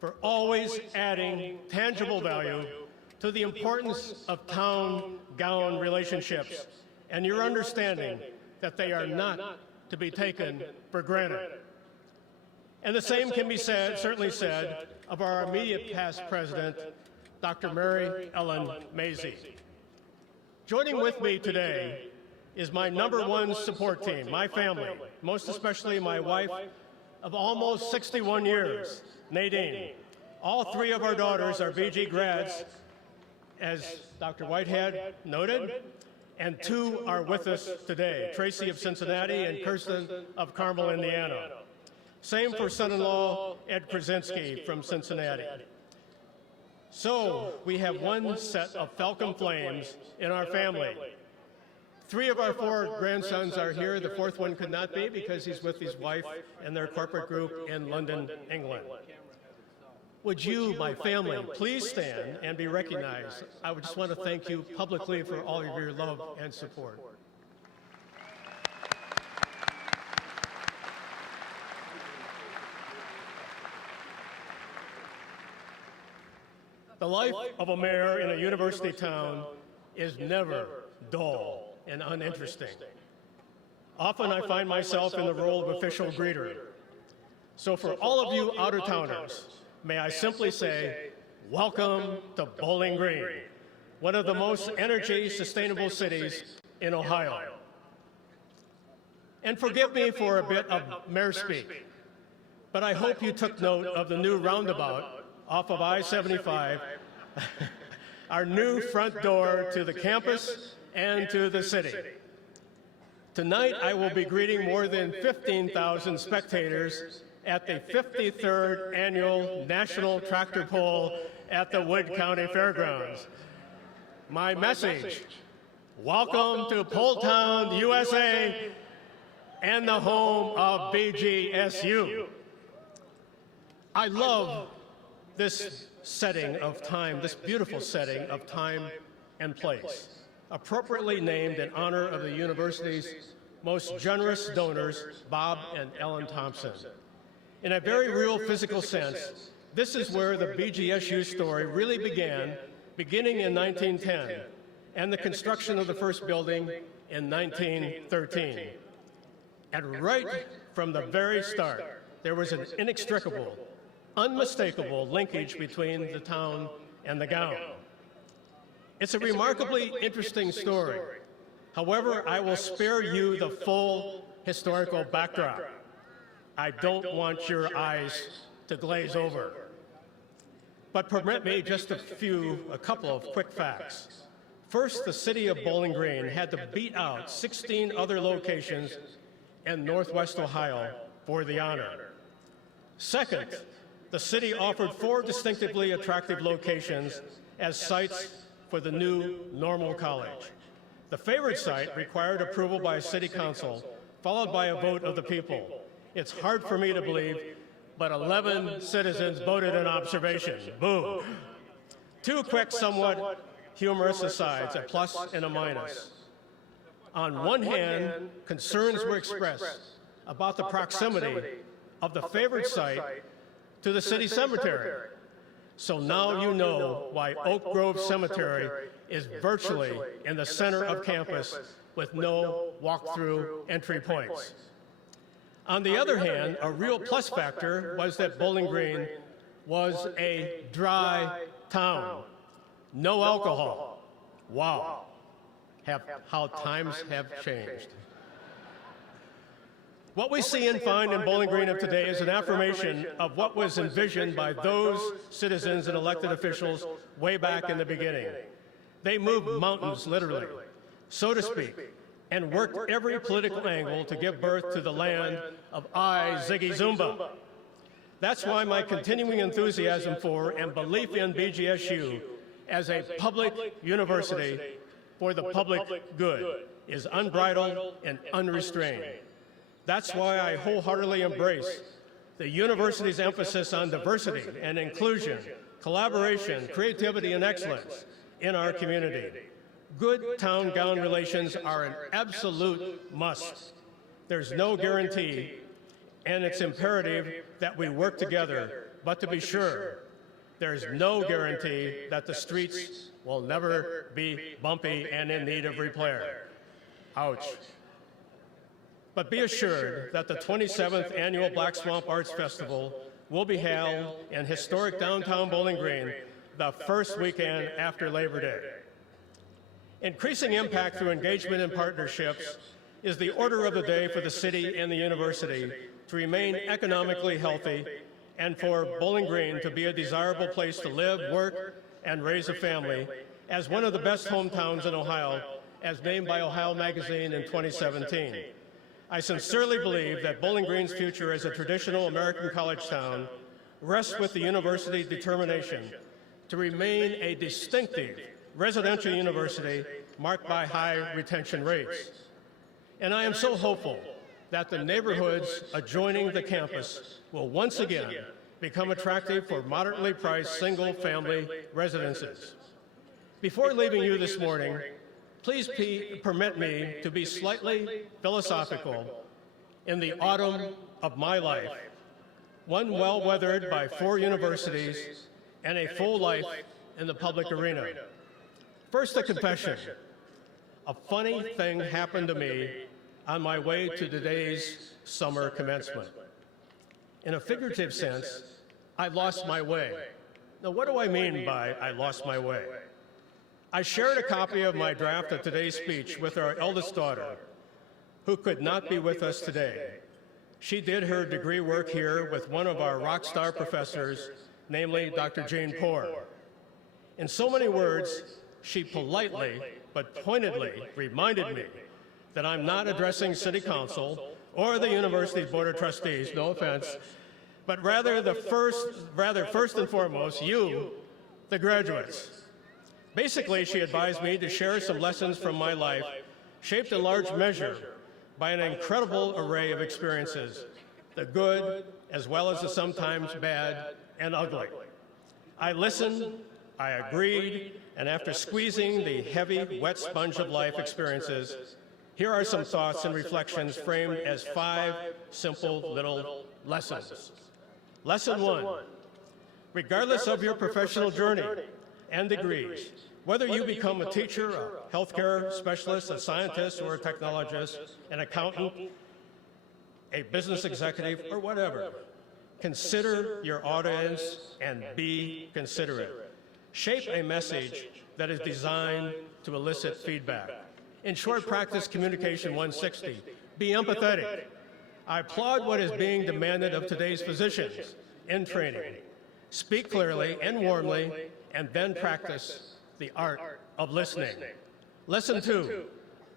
for always adding tangible value to the importance of town-gown relationships and your understanding that they are not to be taken for granted. And the same can be said, certainly said, of our immediate past president, Dr. Mary Ellen Mazie. Joining with me today is my #1 support team, my family, most especially my wife of almost 61 years, Nadine. All 3 of our daughters are BG grads, as Dr. Whitehead noted, and 2 are with us today, Tracy of Cincinnati and Kirsten of Carmel, Indiana. Same for son-in-law Ed Krasinski from Cincinnati. So we have one set of Falcon Flames in our family. 3 of our 4 grandsons are here. The 4th one could not be because he's with his wife and their corporate group in London, England. Would you, my family, please stand and be recognized? I would just want to thank you publicly for all of your love and support. The life of a mayor in a university town is never dull and uninteresting. Often I find myself in the role of official greeter. So for all of you out-of-towners, may I simply say, welcome to Bowling Green, one of the most energy-sustainable cities in Ohio. And forgive me for a bit of mayor speak, but I hope you took note of the new roundabout off of I-75, our new front door to the campus and to the city. Tonight, I will be greeting more than 15,000 spectators at the 53rd Annual National Tractor Pull at the Wood County Fairgrounds. My message, welcome to Pull Town, USA, and the home of BGSU. I love this setting of time, this beautiful setting of time and place, appropriately named in honor of the university's most generous donors, Bob and Ellen Thompson. In a very real physical sense, this is where the BGSU story really began, beginning in 1910, and the construction of the first building in 1913. And right from the very start, there was an inextricable, unmistakable linkage between the town and the gown. It's a remarkably interesting story. However, I will spare you the full historical backdrop. I don't want your eyes to glaze over. But permit me just a couple of quick facts. First, the city of Bowling Green had to beat out 16 other locations in Northwest Ohio for the honor. Second, the city offered 4 distinctively attractive locations as sites for the new Normal College. The favorite site required approval by City Council, followed by a vote of the people. It's hard for me to believe, but 11 citizens voted in observation. Boo. 2 quick, somewhat humorous asides, a plus and a minus. On one hand, concerns were expressed about the proximity of the favorite site to the city cemetery. So now you know why Oak Grove Cemetery is virtually in the center of campus with no walk-through entry points. On the other hand, a real plus factor was that Bowling Green was a dry town. No alcohol. Wow. How times have changed. What we see and find in Bowling Green of today is an affirmation of what was envisioned by those citizens and elected officials way back in the beginning. They moved mountains, literally, so to speak, and worked every political angle to give birth to the land of Ziggy Zumba. That's why my continuing enthusiasm for and belief in BGSU as a public university for the public good is unbridled and unrestrained. That's why I wholeheartedly embrace the university's emphasis on diversity and inclusion, collaboration, creativity, and excellence in our community. Good town-gown relations are an absolute must. There's no guarantee, and it's imperative that we work together. But to be sure, there's no guarantee that the streets will never be bumpy and in need of repair. Ouch. But be assured that the 27th Annual Black Swamp Arts Festival will be held in historic downtown Bowling Green the first weekend after Labor Day. Increasing impact through engagement and partnerships is the order of the day for the city and the university to remain economically healthy and for Bowling Green to be a desirable place to live, work, and raise a family as one of the best hometowns in Ohio, as named by Ohio Magazine in 2017. I sincerely believe that Bowling Green's future as a traditional American college town rests with the university's determination to remain a distinctive residential university marked by high retention rates. And I am so hopeful that the neighborhoods adjoining the campus will once again become attractive for moderately priced single-family residences. Before leaving you this morning, please permit me to be slightly philosophical in the autumn of my life, one well-weathered by 4 universities and a full life in the public arena. First, a confession. A funny thing happened to me on my way to today's summer commencement. In a figurative sense, I lost my way. Now, what do I mean by I lost my way? I shared a copy of my draft of today's speech with our eldest daughter, who could not be with us today. She did her degree work here with one of our rock star professors, namely Dr. Jane Poore. In so many words, she politely but pointedly reminded me that I'm not addressing City Council or the University's Board of Trustees, no offense, but rather first and foremost, you, the graduates. Basically, she advised me to share some lessons from my life, shaped in large measure by an incredible array of experiences, the good as well as the sometimes bad and ugly. I listened, I agreed, and after squeezing the heavy, wet sponge of life experiences, here are some thoughts and reflections framed as 5 simple little lessons. Lesson 1, regardless of your professional journey and degrees, whether you become a teacher, a healthcare specialist, a scientist, or a technologist, an accountant, a business executive, or whatever, consider your audience and be considerate. Shape a message that is designed to elicit feedback. In short, practice communication 160. Be empathetic. I applaud what is being demanded of today's physicians in training. Speak clearly and warmly, and then practice the art of listening. Lesson 2,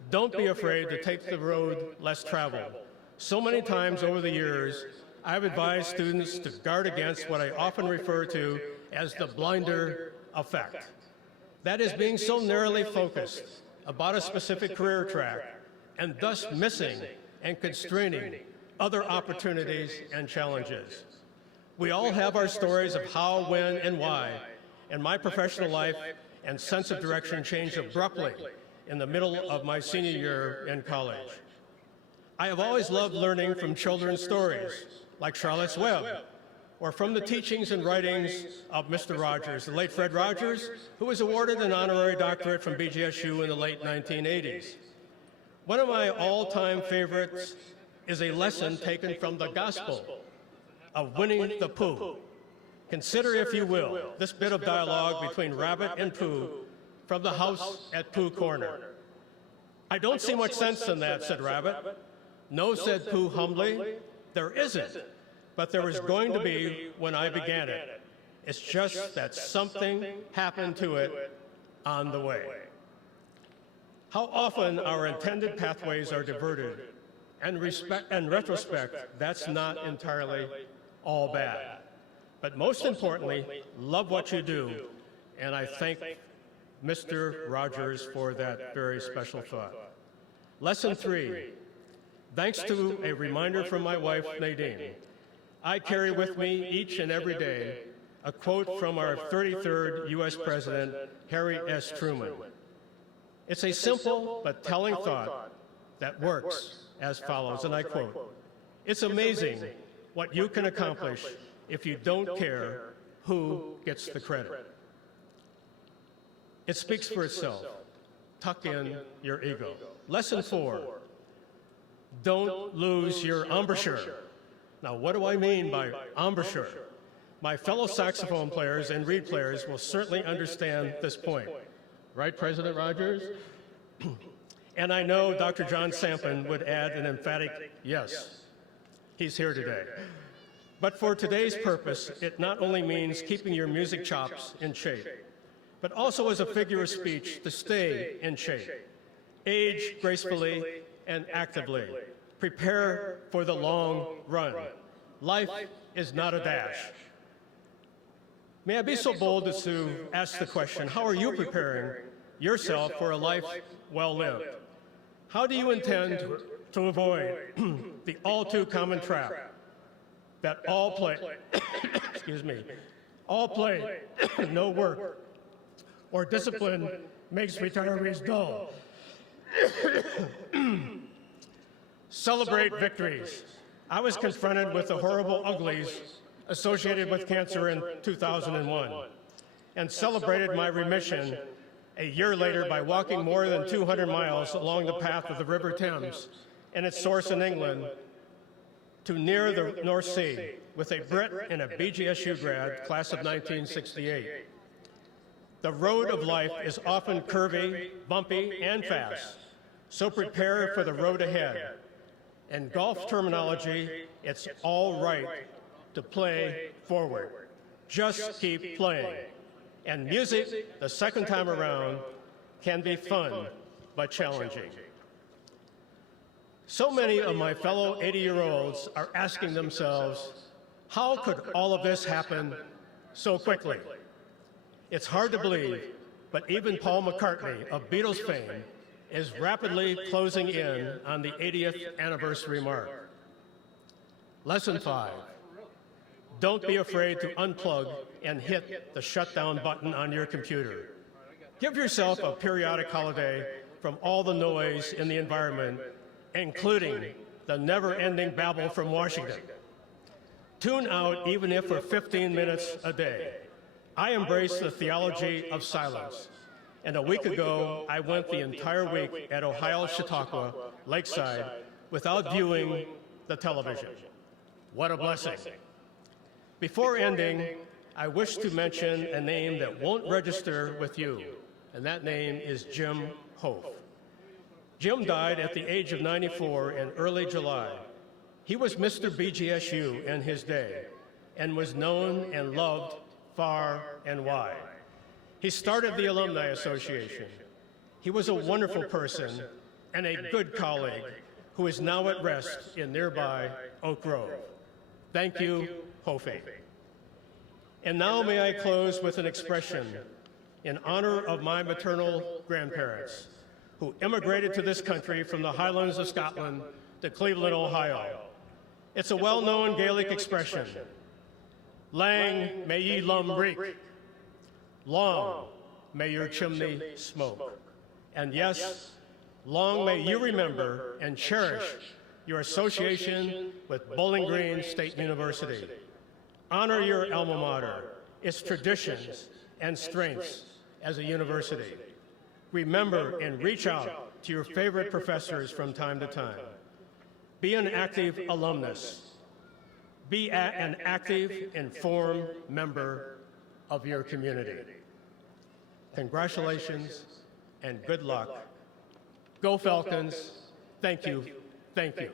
don't be afraid to take the road less traveled. So many times over the years, I've advised students to guard against what I often refer to as the blinder effect. That is being so narrowly focused about a specific career track and thus missing and constraining other opportunities and challenges. We all have our stories of how, when, and why, and my professional life and sense of direction changed abruptly in the middle of my senior year in college. I have always loved learning from children's stories, like Charlotte's Web, or from the teachings and writings of Mr. Rogers, the late Fred Rogers, who was awarded an honorary doctorate from BGSU in the late 1980s. One of my all-time favorites is a lesson taken from the Gospel of Winnie the Pooh. Consider, if you will, this bit of dialogue between Rabbit and Pooh from the house at Pooh Corner. "I don't see much sense in that," said Rabbit. "No," said Pooh humbly, "there isn't, but there was going to be when I began it. It's just that something happened to it on the way." How often our intended pathways are diverted, and in retrospect, that's not entirely all bad. But most importantly, love what you do, and I thank Mr. Rogers for that very special thought. Lesson 3, thanks to a reminder from my wife, Nadine, I carry with me each and every day a quote from our 33rd U.S. President, Harry S. Truman. It's a simple but telling thought that works as follows, and I quote, "It's amazing what you can accomplish if you don't care who gets the credit." It speaks for itself. Tuck in your ego. Lesson 4, don't lose your embouchure. Now, what do I mean by embouchure? My fellow saxophone players and reed players will certainly understand this point. Right, President Rogers? And I know Dr. John Sampson would add an emphatic yes. He's here today. But for today's purpose, it not only means keeping your music chops in shape, but also as a figure of speech to stay in shape. Age gracefully and actively. Prepare for the long run. Life is not a dash. May I be so bold as to ask the question, how are you preparing yourself for a life well lived? How do you intend to avoid the all too common trap that all play, excuse me, all play, no work, or discipline makes retirees dull? Celebrate victories. I was confronted with the horrible uglies associated with cancer in 2001 and celebrated my remission a year later by walking more than 200 miles along the path of the River Thames and its source in England to near the North Sea with a Brit and a BGSU grad, class of 1968. The road of life is often curvy, bumpy, and fast, so prepare for the road ahead. In golf terminology, it's all right to play forward. Just keep playing. And music, the second time around, can be fun but challenging. So many of my fellow 80-year-olds are asking themselves, how could all of this happen so quickly? It's hard to believe, but even Paul McCartney of Beatles fame is rapidly closing in on the 80th anniversary mark. Lesson 5, don't be afraid to unplug and hit the shutdown button on your computer. Give yourself a periodic holiday from all the noise in the environment, including the never-ending babble from Washington. Tune out even if for 15 minutes a day. I embrace the theology of silence. And a week ago, I went the entire week at Ohio's Chautauqua Lakeside without viewing the television. What a blessing. Before ending, I wish to mention a name that won't register with you, and that name is Jim Hof. Jim died at the age of 94 in early July. He was Mr. BGSU in his day and was known and loved far and wide. He started the Alumni Association. He was a wonderful person and a good colleague who is now at rest in nearby Oak Grove. Thank you, Hofi. And now may I close with an expression in honor of my maternal grandparents who immigrated to this country from the Highlands of Scotland to Cleveland, Ohio. It's a well-known Gaelic expression. Lang may ye lum reek. Long may your chimney smoke. And yes, long may you remember and cherish your association with Bowling Green State University. Honor your alma mater, its traditions and strengths as a university. Remember and reach out to your favorite professors from time to time. Be an active alumnus. Be an active, informed member of your community. Congratulations and good luck. Go Falcons. Thank you. Thank you.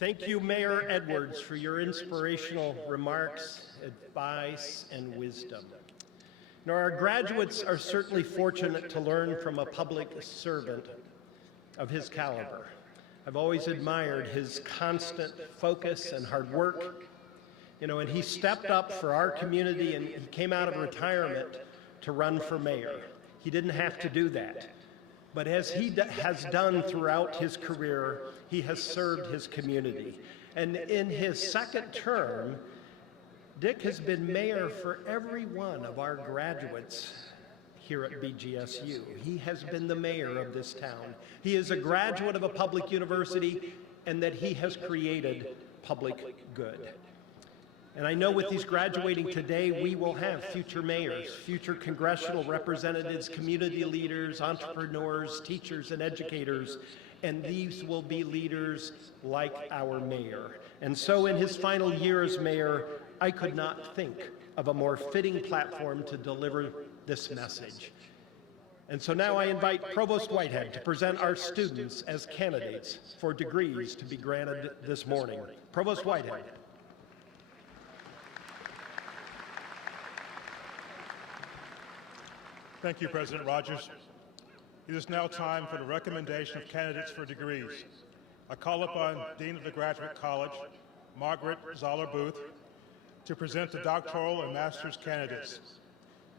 Thank you, Mayor Edwards, for your inspirational remarks, advice, and wisdom. Now, our graduates are certainly fortunate to learn from a public servant of his caliber. I've always admired his constant focus and hard work. And he stepped up for our community, and he came out of retirement to run for mayor. He didn't have to do that. But as he has done throughout his career, he has served his community. And in his second term, Dick has been mayor for every one of our graduates here at BGSU. He has been the mayor of this town. He is a graduate of a public university, and that he has created public good. And I know with these graduating today, we will have future mayors, future congressional representatives, community leaders, entrepreneurs, teachers, and educators, and these will be leaders like our mayor. And so in his final year as mayor, I could not think of a more fitting platform to deliver this message. And so now I invite Provost Whitehead to present our students as candidates for degrees to be granted this morning. Provost Whitehead. Thank you, President Rogers. It is now time for the recommendation of candidates for degrees. I call upon Dean of the Graduate College, Margaret Zoller Booth, to present the doctoral and master's candidates.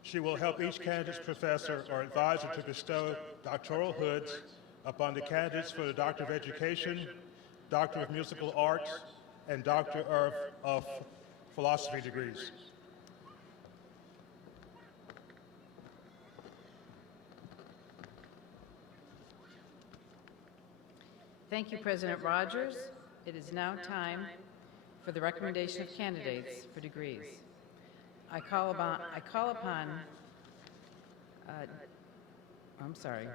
She will help each candidate's professor or advisor to bestow doctoral hoods upon the candidates for the Doctor of Education, Doctor of Musical Arts, and Doctor of Philosophy degrees. Thank you, President Rogers. It is now time for the recommendation of candidates for degrees. I'm sorry.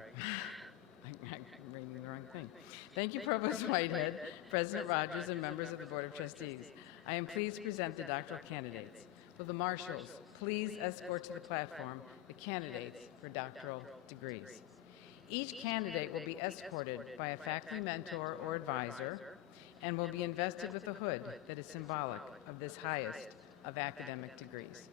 I'm reading the wrong thing. Thank you, Provost Whitehead, President Rogers, and members of the Board of Trustees. I am pleased to present the doctoral candidates. Will the marshals please escort to the platform the candidates for doctoral degrees? Each candidate will be escorted by a faculty mentor or advisor and will be invested with a hood that is symbolic of this highest of academic degrees.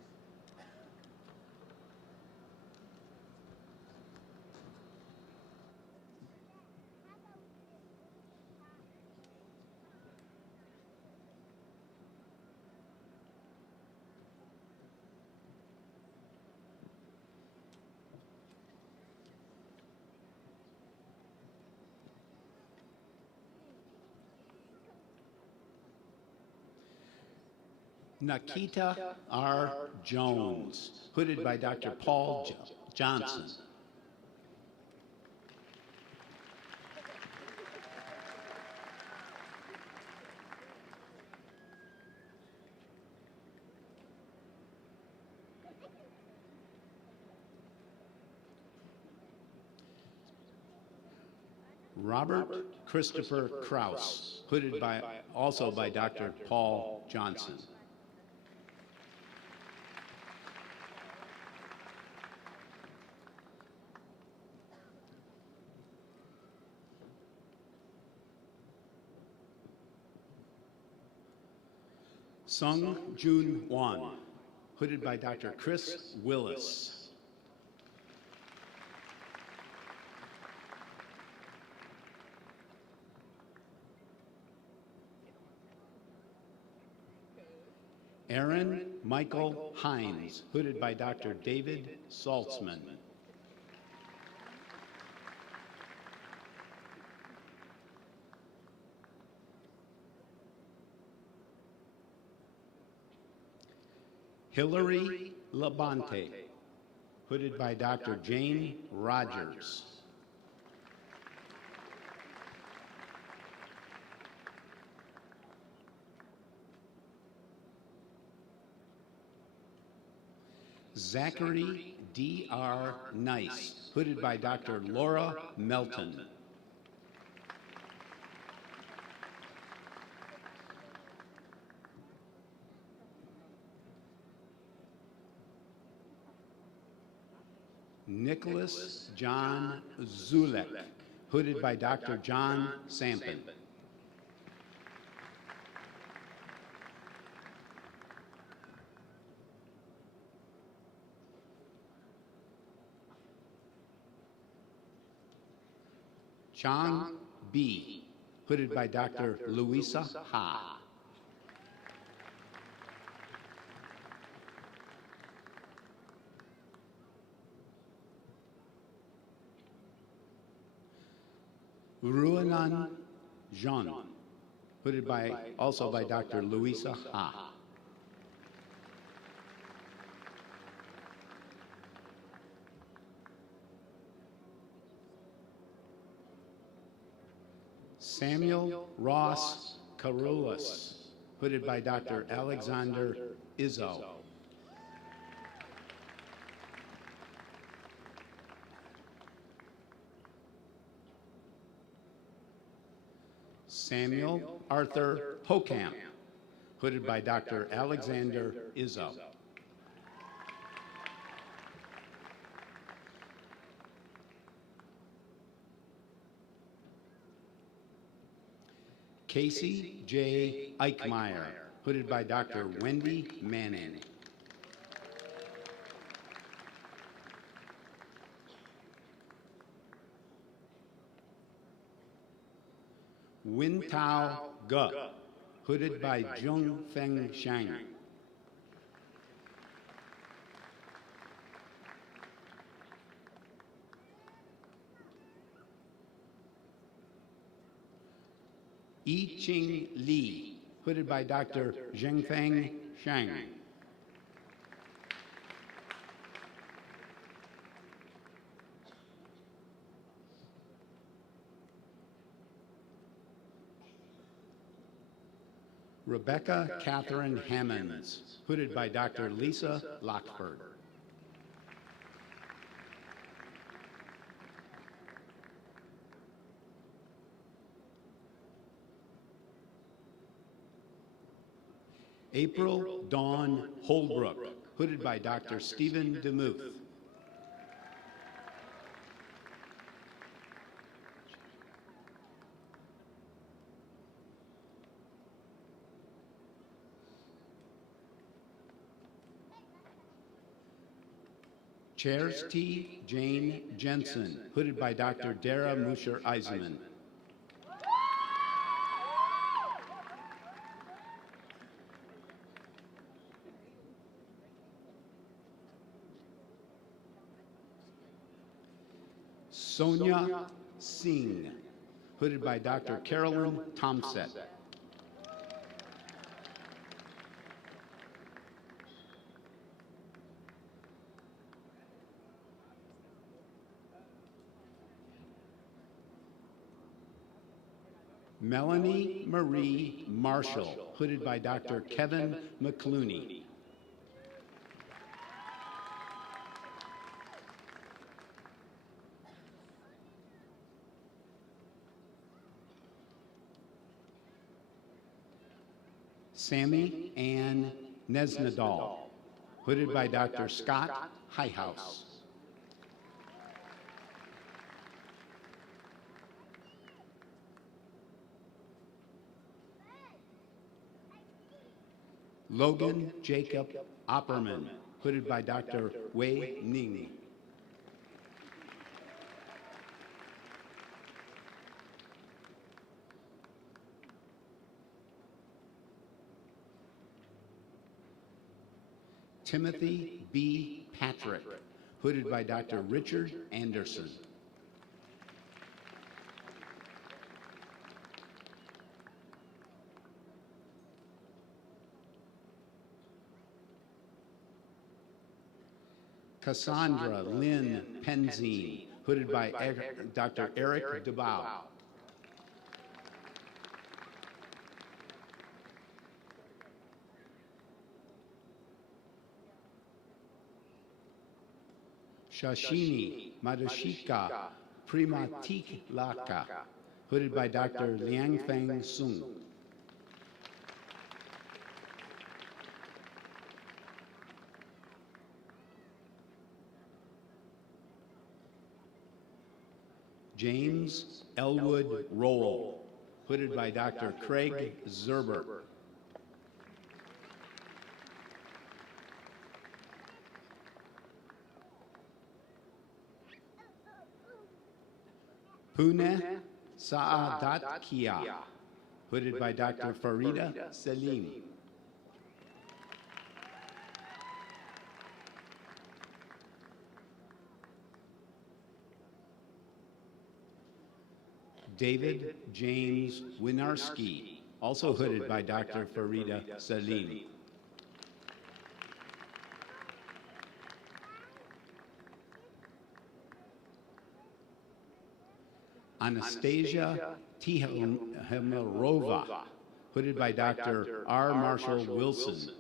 Nikita R. Jones, hooded by Dr. Paul Johnson. Robert Christopher Krause, hooded also by Dr. Paul Johnson. Sung Jun Wan, hooded by Dr. Chris Willis. Aaron Michael Hines, hooded by Dr. David Saltzman. Hillary Labonte, hooded by Dr. Jane Rogers. Zachary D.R. Nice, hooded by Dr. Laura Melton. Nicholas John Zulek, hooded by Dr. John Sampin. Chang B., hooded by Dr. Louisa Ha. Ruanan Jean, hooded also by Dr. Louisa Ha. Samuel Ross Carulas, hooded by Dr. Alexander Izzo. Samuel Arthur Hocamp, hooded by Dr. Alexander Izzo. Casey J. Eichmeyer, hooded by Dr. Wendy Manning. Wintao Ge, hooded by Zhong Feng Shang. Yi Ching Li, hooded by Dr. Zhengfeng Shang. Rebecca Catherine Hammonds, hooded by Dr. Lisa Lockford. April Dawn Holbrook, hooded by Dr. Stephen DeMuth. Chairs T. Jane Jensen, hooded by Dr. Dara Musher-Eisenman. Sonia Singh, hooded by Dr. Carolyn Tomset. Melanie Marie Marshall, hooded by Dr. Kevin McClooney. Sammy Ann Nesnadal, hooded by Dr. Scott Highhouse. Logan Jacob Opperman, hooded by Dr. Wei Ning. Timothy B. Patrick, hooded by Dr. Richard Anderson. Cassandra Lynn Penzine, hooded by Dr. Eric DeBow. Shashini Madhushika Primatiklaka, hooded by Dr. Liangfeng Sung. James Elwood Roll, hooded by Dr. Craig Zerbert. Pune Saadat Kia, hooded by Dr. Farida Salim. David James Winarski, also hooded by Dr. Farida Salim. Anastasia Tihamirova, hooded by Dr. R. Marshall Wilson.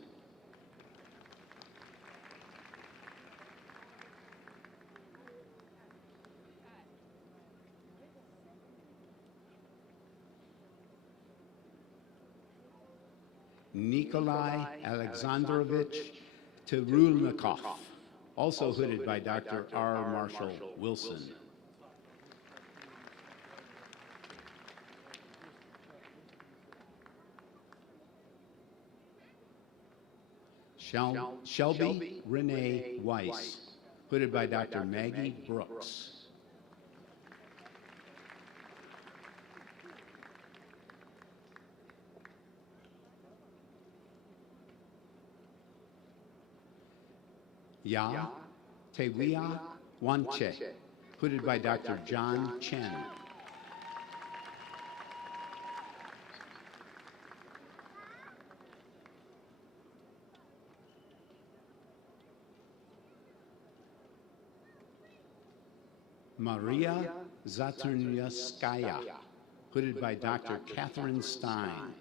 Nikolai Alexandrovich Terulnikov, also hooded by Dr. R. Marshall Wilson. Shelby Renee Weiss, hooded by Dr. Maggie Brooks. Ya Tewia Wanche, hooded by Dr. John Chen. Maria Zaturnyaskaya, hooded by Dr. Catherine Stein.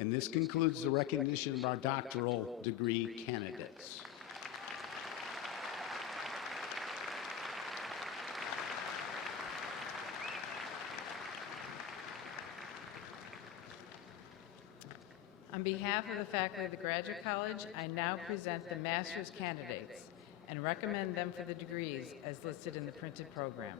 And this concludes the recognition of our doctoral degree candidates. On behalf of the faculty of the Graduate College, I now present the master's candidates and recommend them for the degrees as listed in the printed program.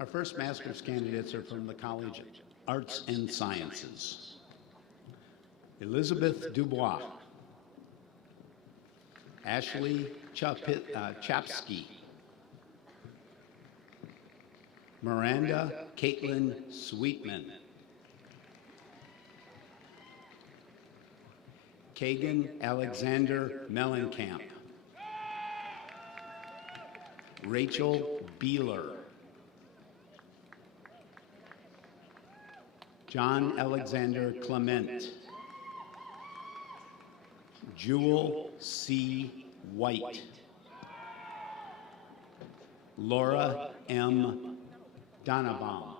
Our first master's candidates are from the College of Arts and Sciences. Elizabeth Dubois, Ashley Chapsky, Miranda Caitlin Sweetman, Kagan Alexander Mellencamp, Rachel Beeler, John Alexander Clement, Jewel C. White, Laura M. Donovan,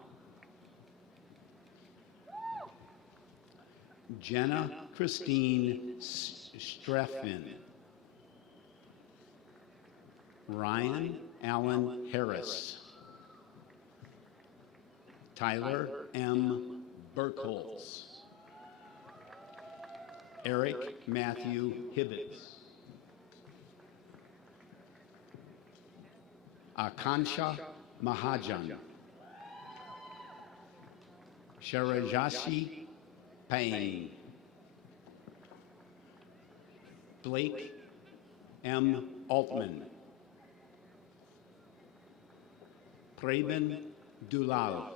Jenna Christine Streffin, Ryan Allen Harris, Tyler M. Burkholz, Eric Matthew Hibbets, Akansha Mahajan, Sharajashi Payne, Blake M. Altman, Preben Dulal,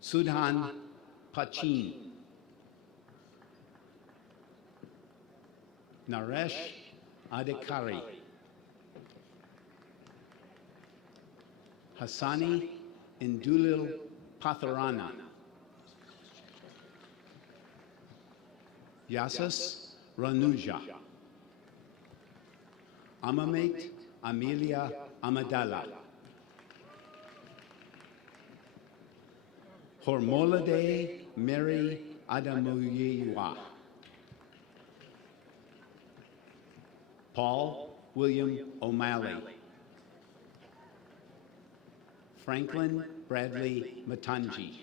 Sudhan Pachin, Naresh Adhikari, Hassani Indulil Patharana, Yasas Ranuja, Amamet Amelia Amadala. Hormolade Mary Adamuyiwa. Paul William O'Malley. Franklin Bradley Matangi.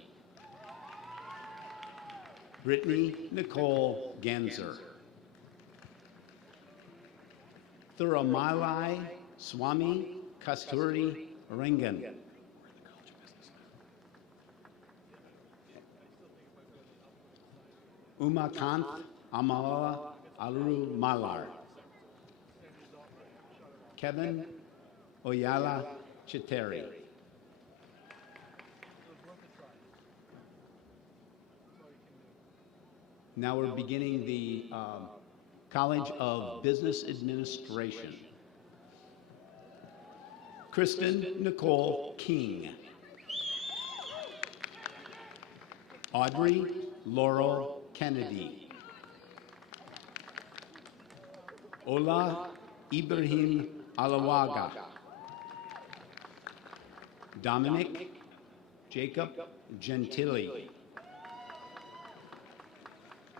Brittany Nicole Ganser. Thuramalai Swami Kasturi Rangan. Umakant Amala Aluru Malar. Kevin Oyala Chiteri. Now we're beginning the College of Business Administration. Kristen Nicole King. Audrey Laurel Kennedy. Ola Ibrahim Alawaga. Dominic Jacob Gentili.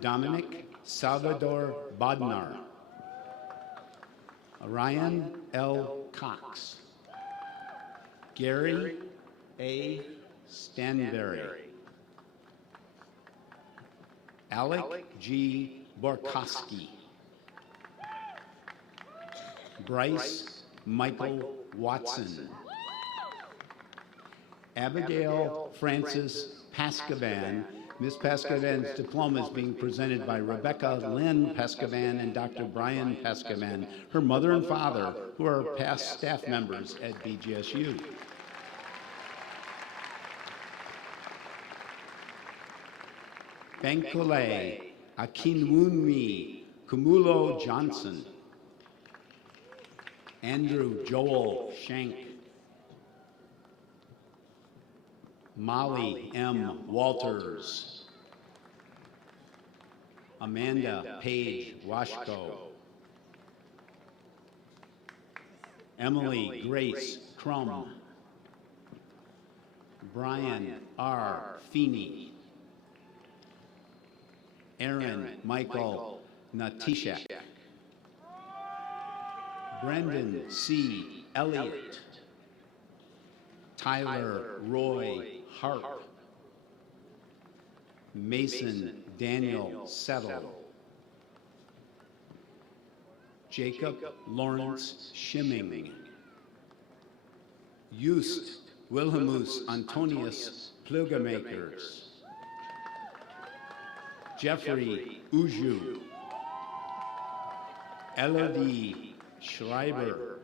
Dominic Salvador Bodnar. Ryan L. Cox. Gary A. Stanberry. Alec G. Borkowski. Bryce Michael Watson. Abigail Frances Pascavan. Ms. Pascavan's diploma is being presented by Rebecca Lynn Pascavan and Dr. Brian Pascavan, her mother and father, who are past staff members at BGSU. Bankole Akinwunmi Kumulo Johnson. Andrew Joel Shank. Molly M. Walters. Amanda Page Washko. Emily Grace Crum. Brian R. Feeney. Aaron Michael Natishak. Brendan C. Elliott. Tyler Roy Harp. Mason Daniel Settle. Jacob Lawrence Schimming. Just Wilhelmus Antonius Plugamakers. Jeffrey Uju. Elodie Schreiber.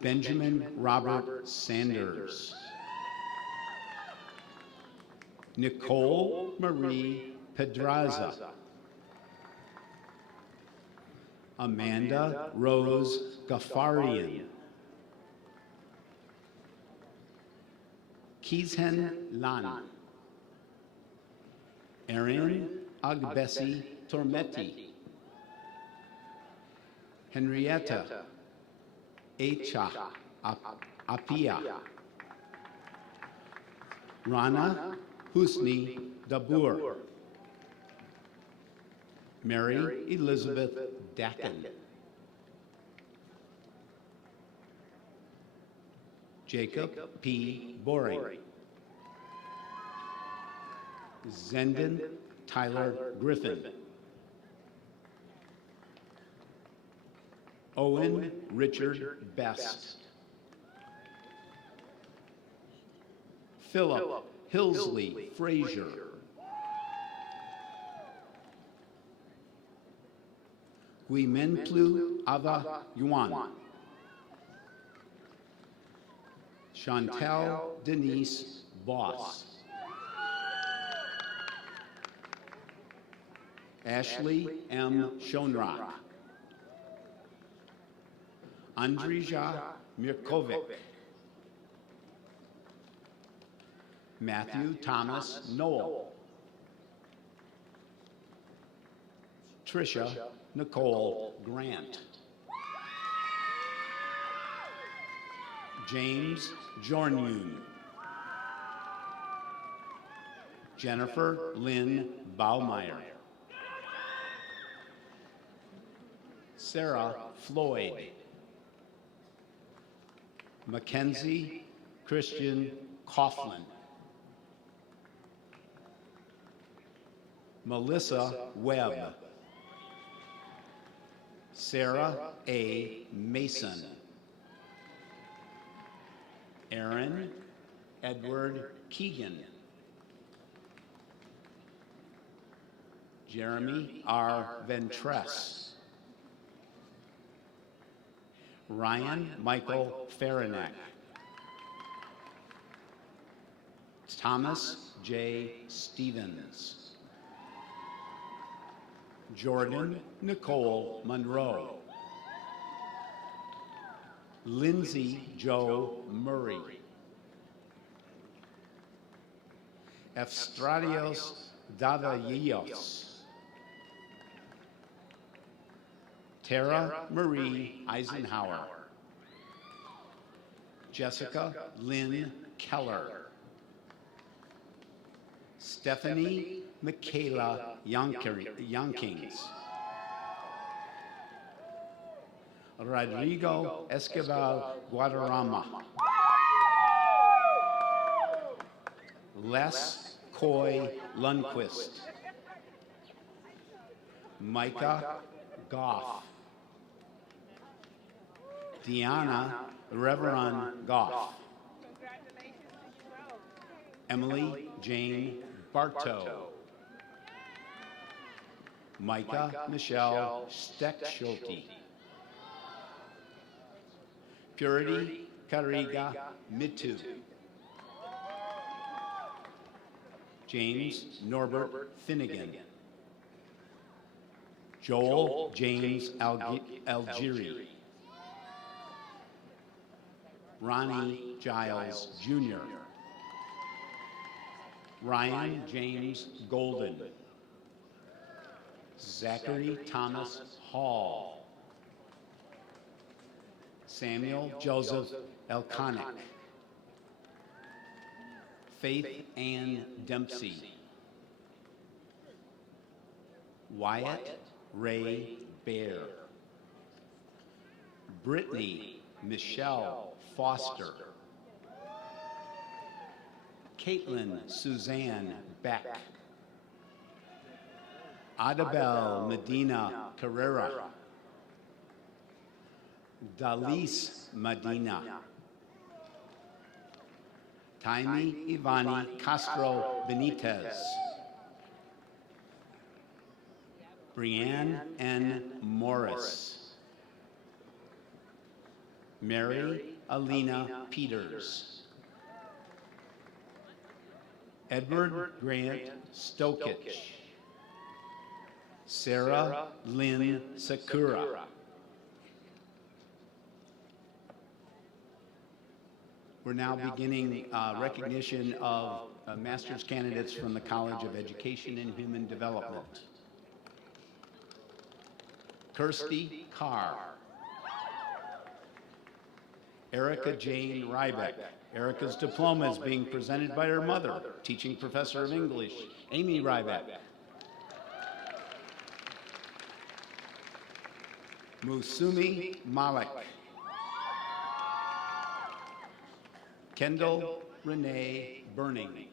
Benjamin Robert Sanders. Nicole Marie Pedraza. Amanda Rose Ghaffarian. Kizhen Lan. Arian Agbesi Tormetti. Henrietta Echa Apia. Rana Husni Dabur. Mary Elizabeth Dakin. Jacob P. Boring. Zendon Tyler Griffin. Owen Richard Best. Philip Hillsley Frazier. Guimenplu Ava Yuan. Chantel Denise Boss. Ashley M. Schonrock. Andrija Mirkovic. Matthew Thomas Noel. Tricia Nicole Grant. James Jornyun. Jennifer Lynn Baumeier. Sarah Floyd. Mackenzie Christian Coughlin. Melissa Webb. Sarah A. Mason. Aaron Edward Keegan. Jeremy R. Ventress. Ryan Michael Farinack. Thomas J. Stevens. Jordan Nicole Monroe. Lindsay Joe Murray. Efstradios Davayios. Tara Marie Eisenhower. Jessica Lynn Keller. Stephanie Michaela Yonkings. Rodrigo Escobar Guadarrama. Les Coy Lundquist. Micah Goff. Deanna Reverend Goff. Emily Jane Bartow. Micah Michelle Steckschulte. Purity Kariga Mitu. James Norbert Finnegan. Joel James Algieri. Ronnie Giles Jr. Ryan James Golden. Zachary Thomas Hall. Samuel Joseph Elkonick. Faith Ann Dempsey. Wyatt Ray Bear. Brittany Michelle Foster. Caitlin Suzanne Beck. Adabel Medina Carrera. Dalis Medina. Taimi Ivani Castro Benitez. Brianne N. Morris. Mary Alina Peters. Edward Grant Stokich. Sarah Lynn Sakura. We're now beginning recognition of master's candidates from the College of Education and Human Development. Kirsty Carr. Erica Jane Rybeck. Erica's diploma is being presented by her mother, teaching professor of English, Amy Rybeck. Musumi Malik. Kendall Renee Burning.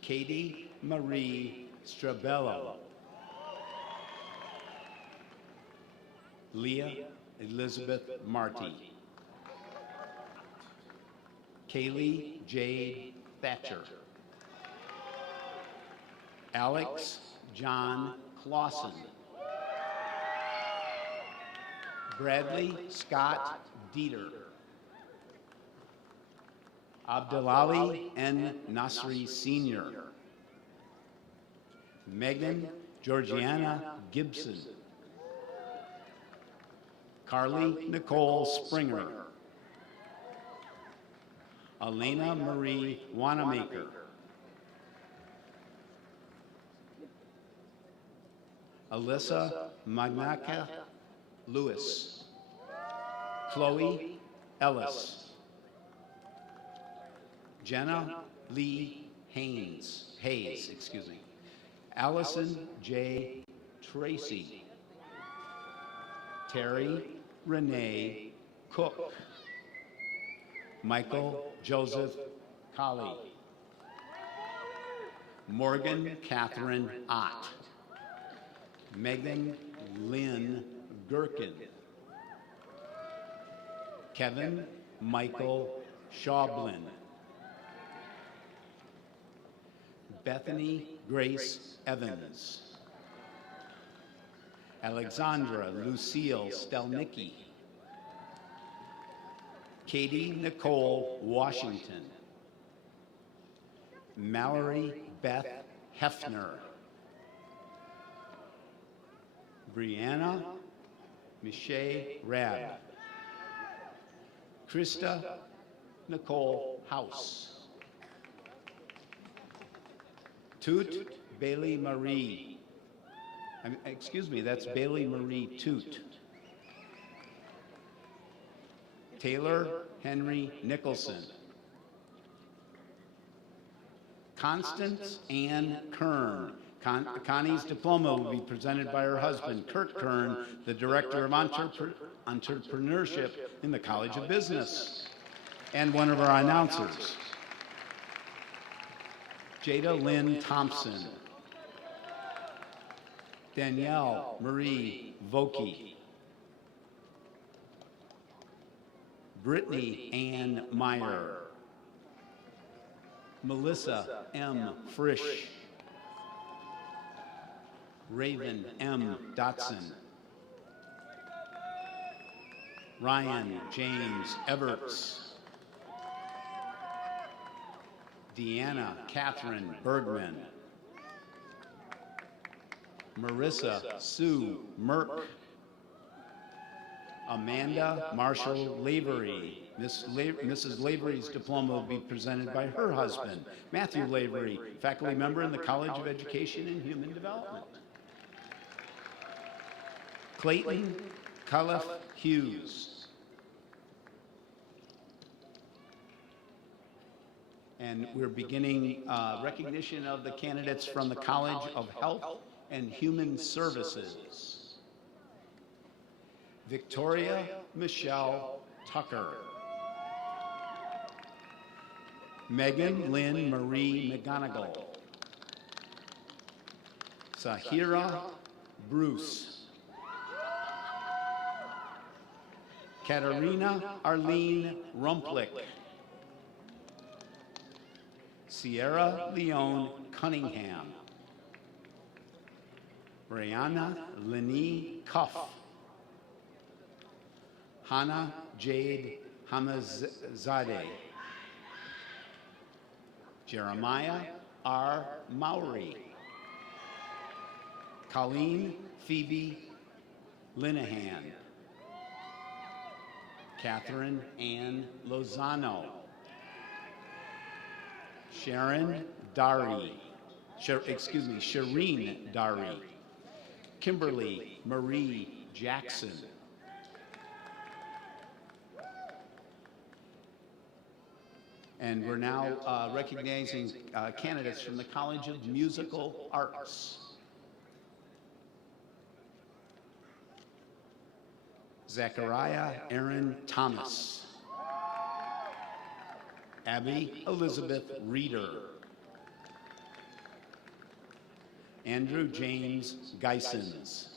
Katie Marie Strabello. Leah Elizabeth Marty. Kaylee Jade Thatcher. Alex John Clausen. Bradley Scott Dieter. Abdulali N. Nasri Sr. Megan Georgiana Gibson. Carly Nicole Springer. Elena Marie Wanamaker. Alyssa Magnaka Lewis. Chloe Ellis. Jenna Lee Hayes, excuse me. Allison J. Tracy. Terry Renee Cook. Michael Joseph Colley. Morgan Catherine Ott. Megan Lynn Gherkin. Kevin Michael Schaublin. Bethany Grace Evans. Alexandra Lucille Stelnicki. Katie Nicole Washington. Mallory Beth Hefner. Brianna Michelle Rabb. Krista Nicole House. Toot Bailey Marie. Excuse me, that's Bailey Marie Toot. Taylor Henry Nicholson. Constance Ann Kern. Connie's diploma will be presented by her husband, Kurt Kern, the Director of Entrepreneurship in the College of Business, and one of our announcers, Jada Lynn Thompson. Danielle Marie Vokey. Brittany Ann Meyer. Melissa M. Frisch. Raven M. Dotson. Ryan James Everts. Deanna Catherine Bergman. Marissa Sue Merck. Amanda Marshall Lavery. Mrs. Lavery's diploma will be presented by her husband, Matthew Lavery, faculty member in the College of Education and Human Development. Clayton Culliffe Hughes. And we're beginning recognition of the candidates from the College of Health and Human Services. Victoria Michelle Tucker. Megan Lynn Marie McGonigal. Sahira Bruce. Katarina Arlene Rumplick. Sierra Leone Cunningham. Brianna Lenny Cuff. Hannah Jade Hamazadeh. Jeremiah R. Mowry. Colleen Phoebe Linehan. Catherine Ann Lozano. Shireen Dari. Kimberly Marie Jackson. And we're now recognizing candidates from the College of Musical Arts. Zachariah Aaron Thomas. Abby Elizabeth Reeder. Andrew James Geisens.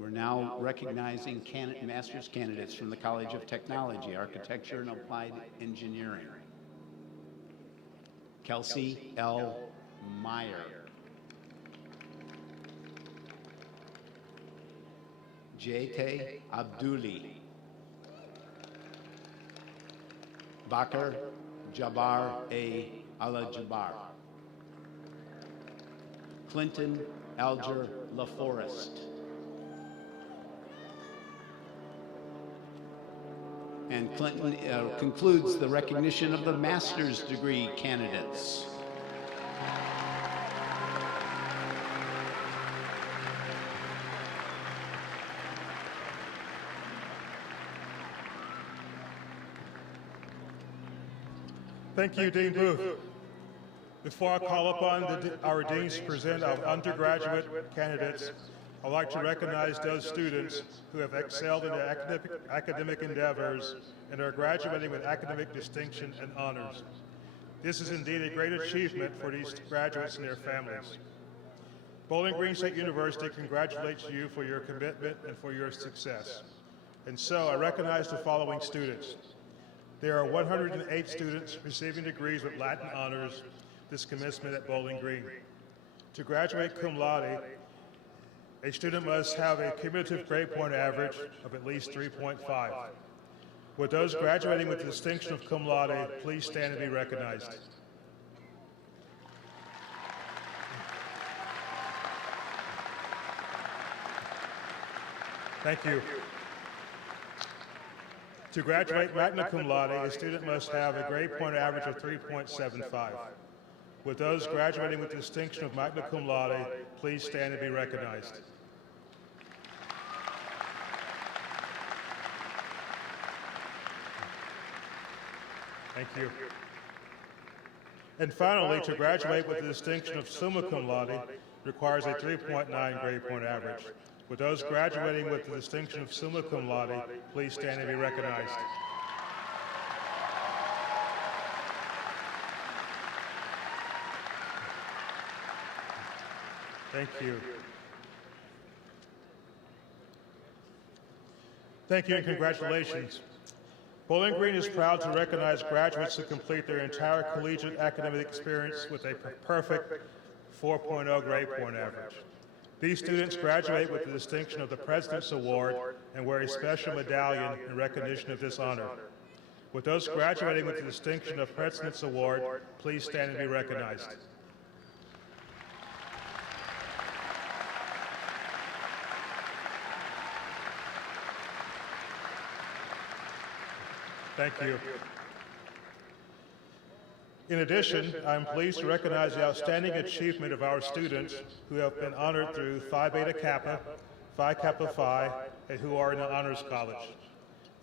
We're now recognizing master's candidates from the College of Technology, Architecture, and Applied Engineering. Kelsey L. Meyer. Jete Abduli. Bakr Jabbar A. Al-Jabbar. Clinton Alger LaForest. And Clinton concludes the recognition of the master's degree candidates. Thank you, Dean Booth. Before I call upon our deans to present our undergraduate candidates, I'd like to recognize those students who have excelled in their academic endeavors and are graduating with academic distinction and honors. This is indeed a great achievement for these graduates and their families. Bowling Green State University congratulates you for your commitment and for your success. And so I recognize the following students. There are 108 students receiving degrees with Latin honors this commencement at Bowling Green. To graduate cum laude, a student must have a cumulative grade point average of at least 3.5. Would those graduating with the distinction of cum laude please stand and be recognized? Thank you. To graduate magna cum laude, a student must have a grade point average of 3.75. Would those graduating with the distinction of magna cum laude please stand and be recognized? Thank you. And finally, to graduate with the distinction of summa cum laude requires a 3.9 grade point average. Would those graduating with the distinction of summa cum laude please stand and be recognized? Thank you. Thank you and congratulations. Bowling Green is proud to recognize graduates who complete their entire collegiate academic experience with a perfect 4.0 grade point average. These students graduate with the distinction of the President's Award and wear a special medallion in recognition of this honor. With those graduating with the distinction of President's Award, please stand and be recognized. Thank you. In addition, I'm pleased to recognize the outstanding achievement of our students who have been honored through Phi Beta Kappa, Phi Kappa Phi, and who are in the Honors College.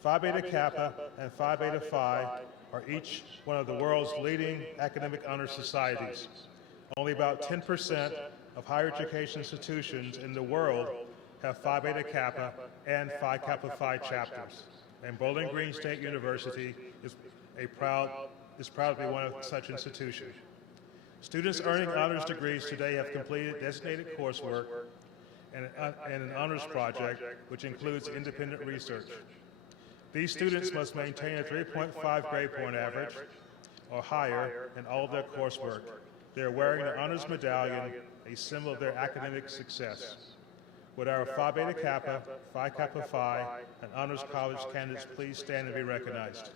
Phi Beta Kappa and Phi Beta Phi are each one of the world's leading academic honor societies. Only about 10% of higher education institutions in the world have Phi Beta Kappa and Phi Kappa Phi chapters, and Bowling Green State University is proud to be one of such institutions. Students earning honors degrees today have completed designated coursework and an honors project, which includes independent research. These students must maintain a 3.5 grade point average or higher in all of their coursework. They are wearing the honors medallion, a symbol of their academic success. Would our Phi Beta Kappa, Phi Kappa Phi, and honors college candidates please stand and be recognized?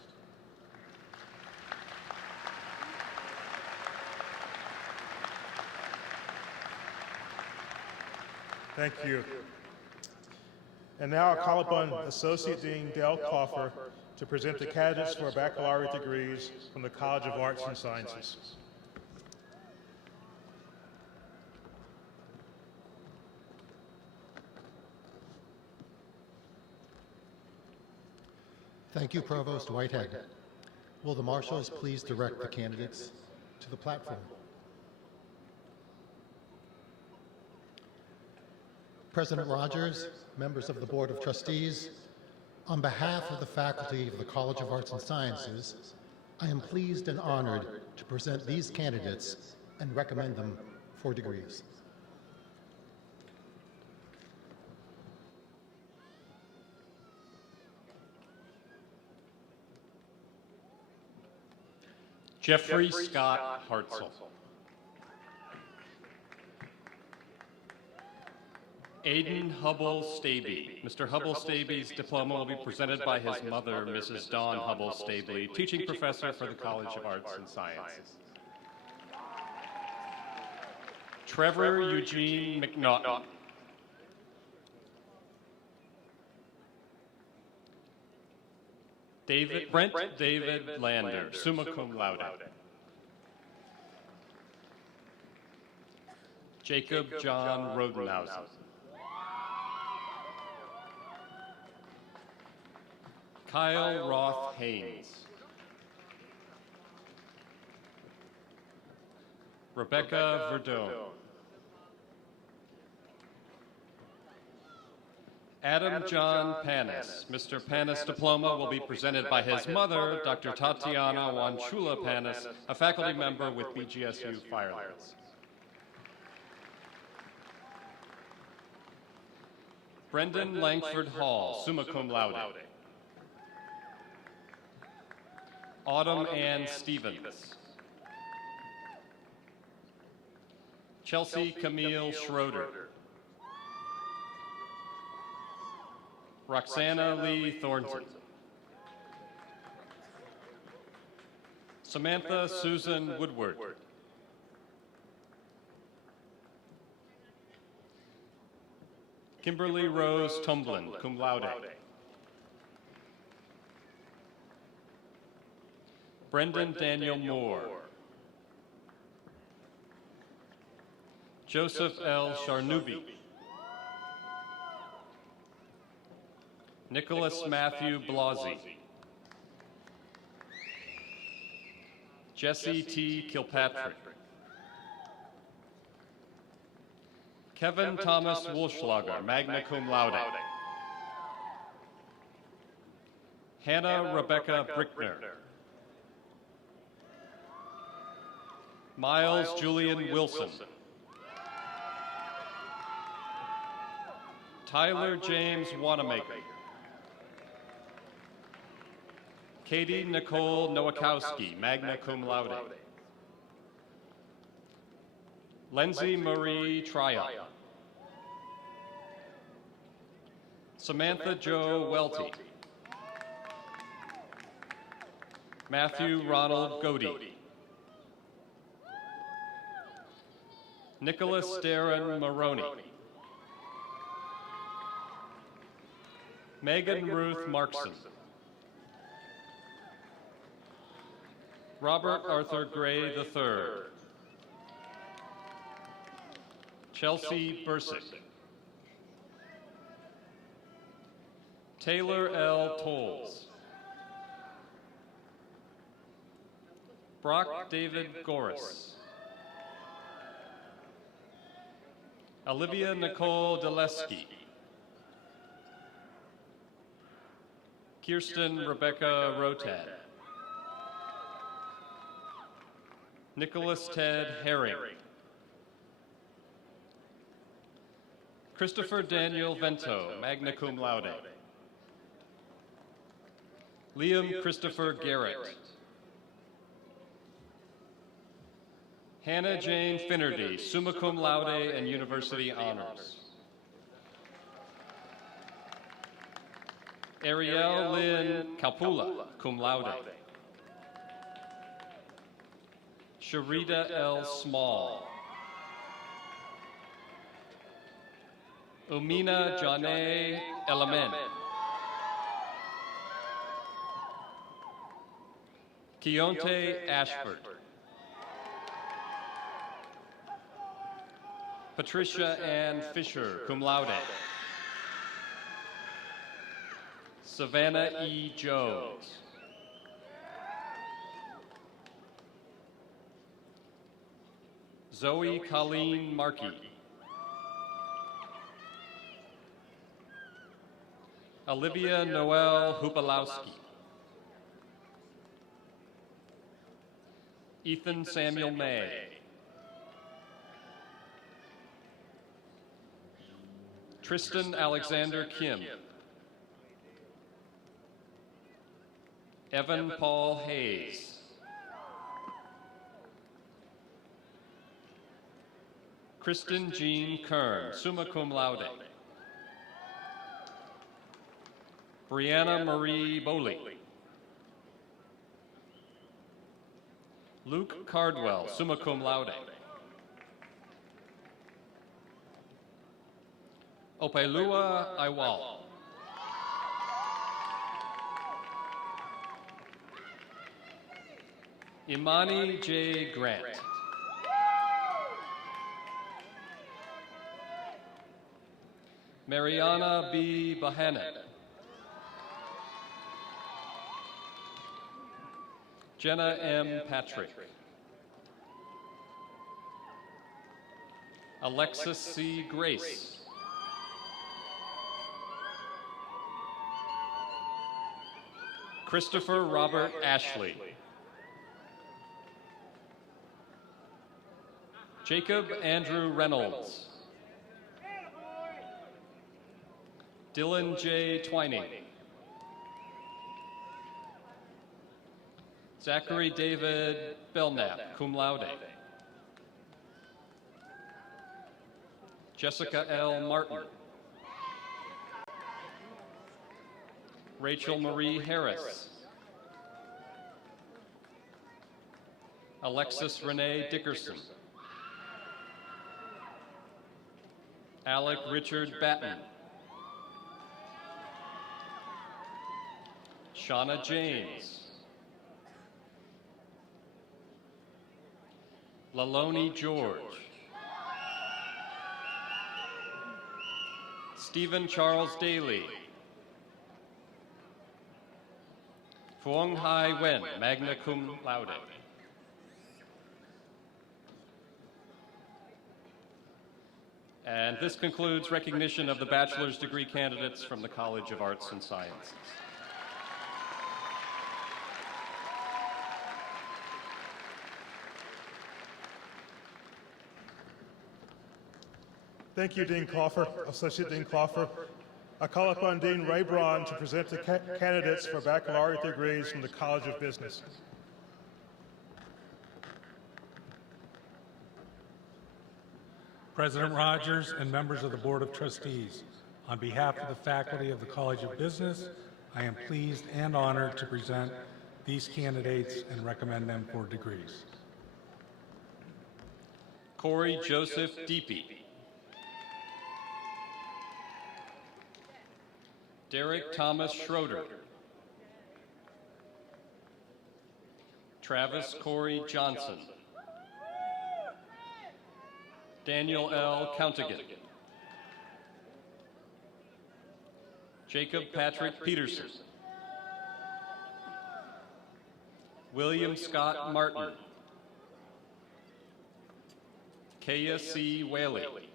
Thank you. And now I'll call upon Associate Dean Dale Coffer to present the candidates for baccalaureate degrees from the College of Arts and Sciences. Thank you, Provost Whitehead. Will the marshals please direct the candidates to the platform? President Rogers, members of the Board of Trustees, on behalf of the faculty of the College of Arts and Sciences, I am pleased and honored to present these candidates and recommend them for degrees. Jeffrey Scott Hartzell. Aiden Hubble-Staby. Mr. Hubble-Staby's diploma will be presented by his mother, Mrs. Dawn Hubble-Staby, teaching professor for the College of Arts and Sciences. Trevor Eugene McNaughton. Brent David Lander, summa cum laude. Jacob John Rodenhausen. Kyle Roth Haynes. Rebecca Verdone. Adam John Panis. Mr. Panis' diploma will be presented by his mother, Dr. Tatiana Wanchula Panis, a faculty member with BGSU Firelands. Brendan Langford Hall, summa cum laude. Autumn Ann Stevens. Chelsea Camille Schroeder. Roxana Lee Thornton. Samantha Susan Woodward. Kimberly Rose Tumblin, cum laude. Brendan Daniel Moore. Joseph L. Charnubi. Nicholas Matthew Blasi. Jesse T. Kilpatrick. Kevin Thomas Wolschlager, magna cum laude. Hannah Rebecca Brickner. Miles Julian Wilson. Tyler James Wanamaker. Katie Nicole Nowakowski, magna cum laude. Lindsay Marie Tryon. Samantha Jo Welty. Matthew Ronald Godey. Nicholas Darren Maroney. Megan Ruth Markson. Robert Arthur Gray III. Chelsea Bursick. Taylor L. Tolles. Brock David Goris. Olivia Nicole Deleski. Kirsten Rebecca Rotad. Nicholas Ted Herring. Christopher Daniel Vento, magna cum laude. Liam Christopher Garrett. Hannah Jane Finnerty, summa cum laude and university honors. Ariel Lynn Calpula, cum laude. Sharita L. Small. Umina Janae Elamen. Keontae Ashford. Patricia Ann Fisher, cum laude. Savannah E. Jones. Zoe Colleen Markey. Olivia Noel Hupalowski. Ethan Samuel May. Tristan Alexander Kim. Evan Paul Hayes. Kristen Jean Kern, summa cum laude. Brianna Marie Bowley. Luke Cardwell, summa cum laude. Opelua Iwal. Imani J. Grant. Mariana B. Bahanen. Jenna M. Patrick. Alexis C. Grace. Christopher Robert Ashley. Jacob Andrew Reynolds. Dylan J. Twining. Zachary David Belknap, cum laude. Jessica L. Martin. Rachel Marie Harris. Alexis Renee Dickerson. Alec Richard Batten. Shauna James. Laloni George. Stephen Charles Daly. Phuong Hai Wen, magna cum laude. And this concludes recognition of the bachelor's degree candidates from the College of Arts and Sciences. Thank you, Dean Cloffer, Associate Dean Cloffer. I call upon Dean Ray Braun to present the candidates for baccalaureate degrees from the College of Business. President Rogers and members of the Board of Trustees, on behalf of the faculty of the College of Business, I am pleased and honored to present these candidates and recommend them for degrees. Corey Joseph Deepy. Derek Thomas Schroeder. Travis Corey Johnson. Daniel L. Countigan. Jacob Patrick Peterson. William Scott Martin. Kaya C. Whaley.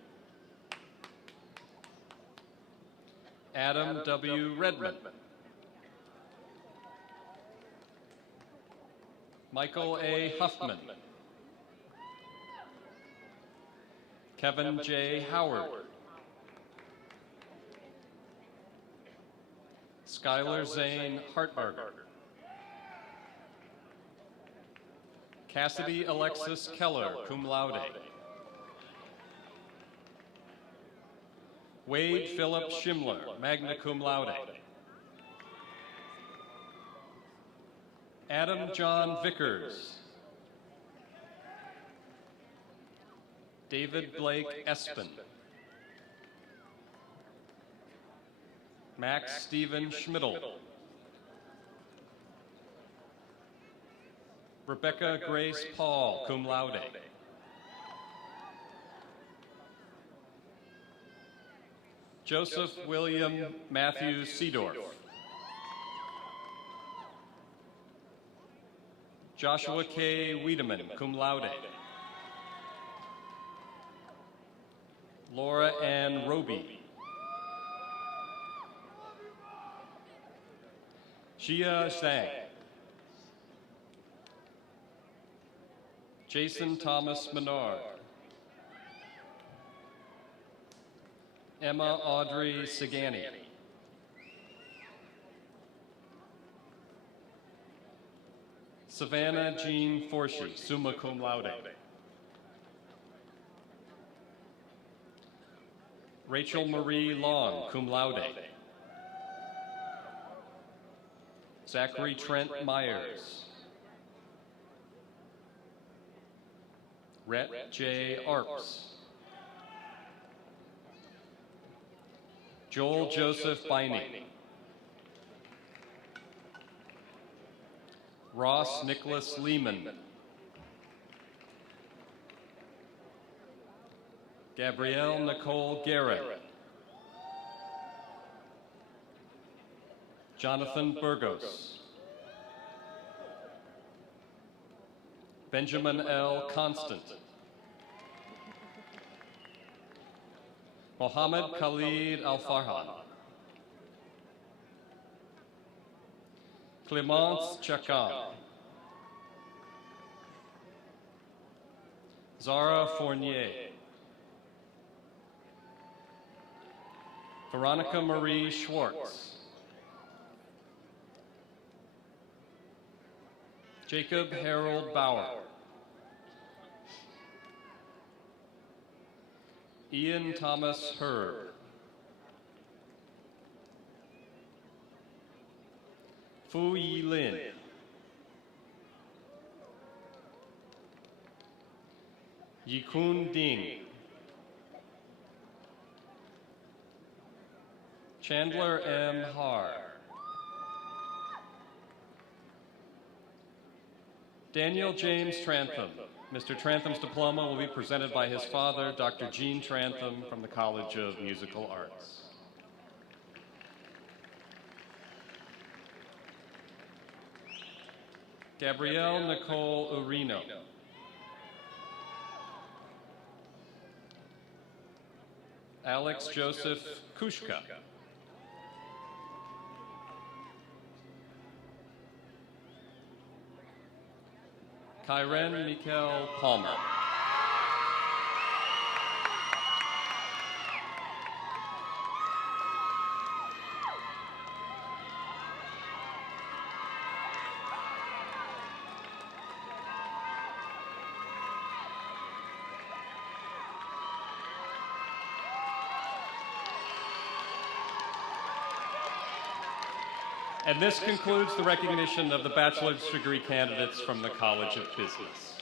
Adam W. Redmond. Michael A. Huffman. Kevin J. Howard. Skylar Zane Hartbarger. Cassidy Alexis Keller, cum laude. Wade Philip Schimler, magna cum laude. Adam John Vickers. David Blake Espen. Max Stephen Schmidl. Rebecca Grace Paul, cum laude. Joseph William Matthew Seedorf. Joshua K. Wiedemann, cum laude. Laura Ann Roby. Xia Zhang. Jason Thomas Menard. Emma Audrey Sagani. Savannah Jean Forshey, summa cum laude. Rachel Marie Long, cum laude. Zachary Trent Myers. Rhett J. Arps. Joel Joseph Binding. Ross Nicholas Lehman. Gabrielle Nicole Garrett. Jonathan Burgos. Benjamin L. Constant. Mohammed Khalid Al-Farhan. Clémence Chacun. Zara Fournier. Veronica Marie Schwartz. Jacob Harold Bauer. Ian Thomas Herb. Fu Yi Lin. Yikun Ding. Chandler M. Har. Daniel James Trantham. Mr. Trantham's diploma will be presented by his father, Dr. Gene Trantham, from the College of Musical Arts. Gabrielle Nicole Urino. Alex Joseph Kushka. Kyren Mikkel Palmer. And this concludes the recognition of the bachelor's degree candidates from the College of Business.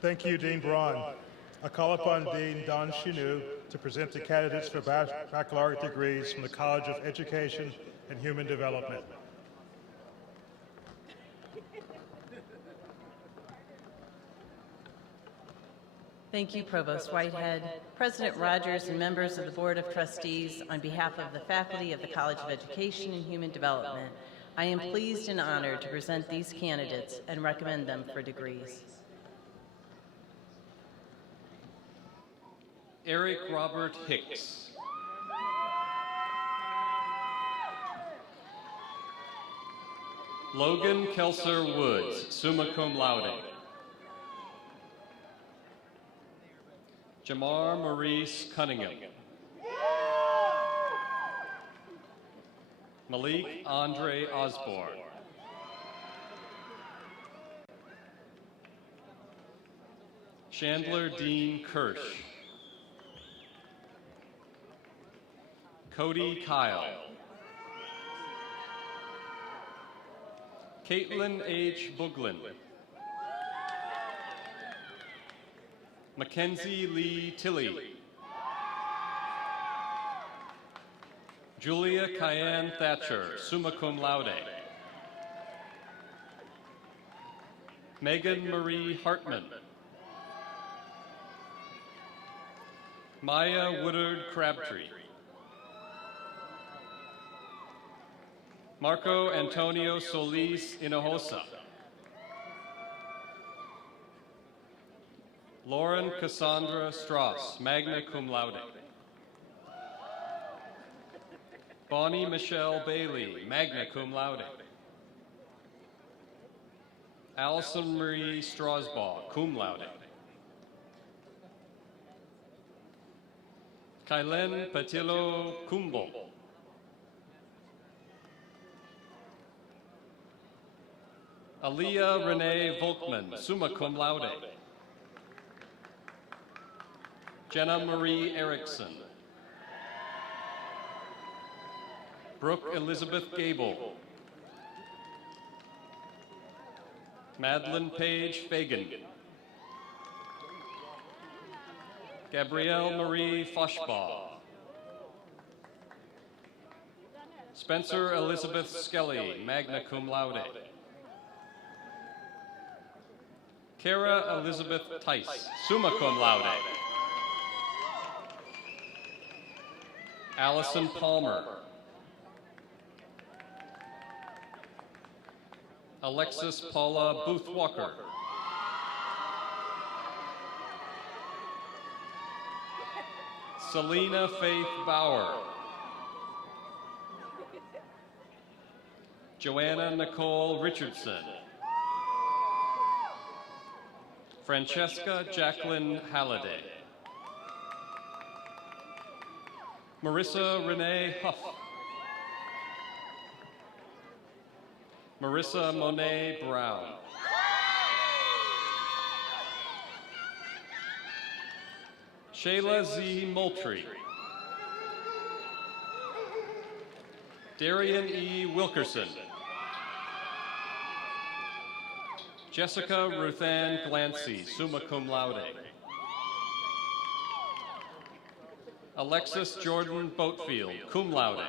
Thank you, Dean Braun. I call upon Dean Don Chinu to present the candidates for baccalaureate degrees from the College of Education and Human Development. Thank you, Provost Whitehead. President Rogers and members of the Board of Trustees, on behalf of the faculty of the College of Education and Human Development, I am pleased and honored to present these candidates and recommend them for degrees. Eric Robert Hicks. Logan Kelser Woods, summa cum laude. Jamar Maurice Cunningham. Malik Andre Osborne. Chandler Dean Kirsch. Cody Kyle. Caitlin H. Buglin. Mackenzie Lee Tilley. Julia Cayenne Thatcher, summa cum laude. Megan Marie Hartman. Maya Woodard Crabtree. Marco Antonio Solis Hinojosa. Lauren Cassandra Strauss, magna cum laude. Bonnie Michelle Bailey, magna cum laude. Allison Marie Strasbaugh, cum laude. Kylen Patillo Kumbo. Aliyah Renee Volkman, summa cum laude. Jenna Marie Erickson. Brooke Elizabeth Gable. Madeline Page Fagan. Gabrielle Marie Foshbaugh. Spencer Elizabeth Skelly, magna cum laude. Kara Elizabeth Tice, summa cum laude. Allison Palmer. Alexis Paula Booth Walker. Selena Faith Bauer. Joanna Nicole Richardson. Francesca Jacqueline Halliday. Marissa Renee Huff. Marissa Monet Brown. Shayla Z. Moultrie. Darian E. Wilkerson. Jessica Ruthann Glancy, summa cum laude. Alexis Jordan Boatfield, cum laude.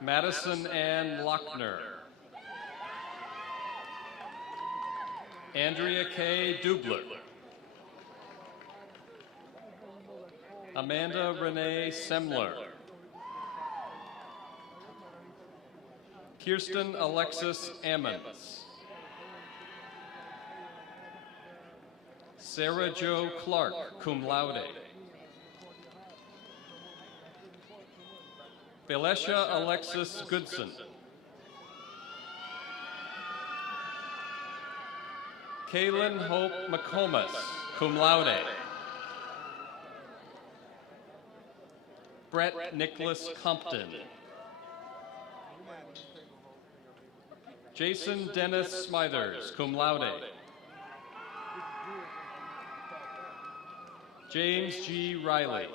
Madison Ann Lochner. Andrea K. Dubler. Amanda Renee Semler. Kirsten Alexis Ammons. Sarah Jo Clark, cum laude. Belesha Alexis Goodson. Kaylin Hope McComas, cum laude. Brett Nicholas Compton. Jason Dennis Smithers, cum laude. James G. Riley.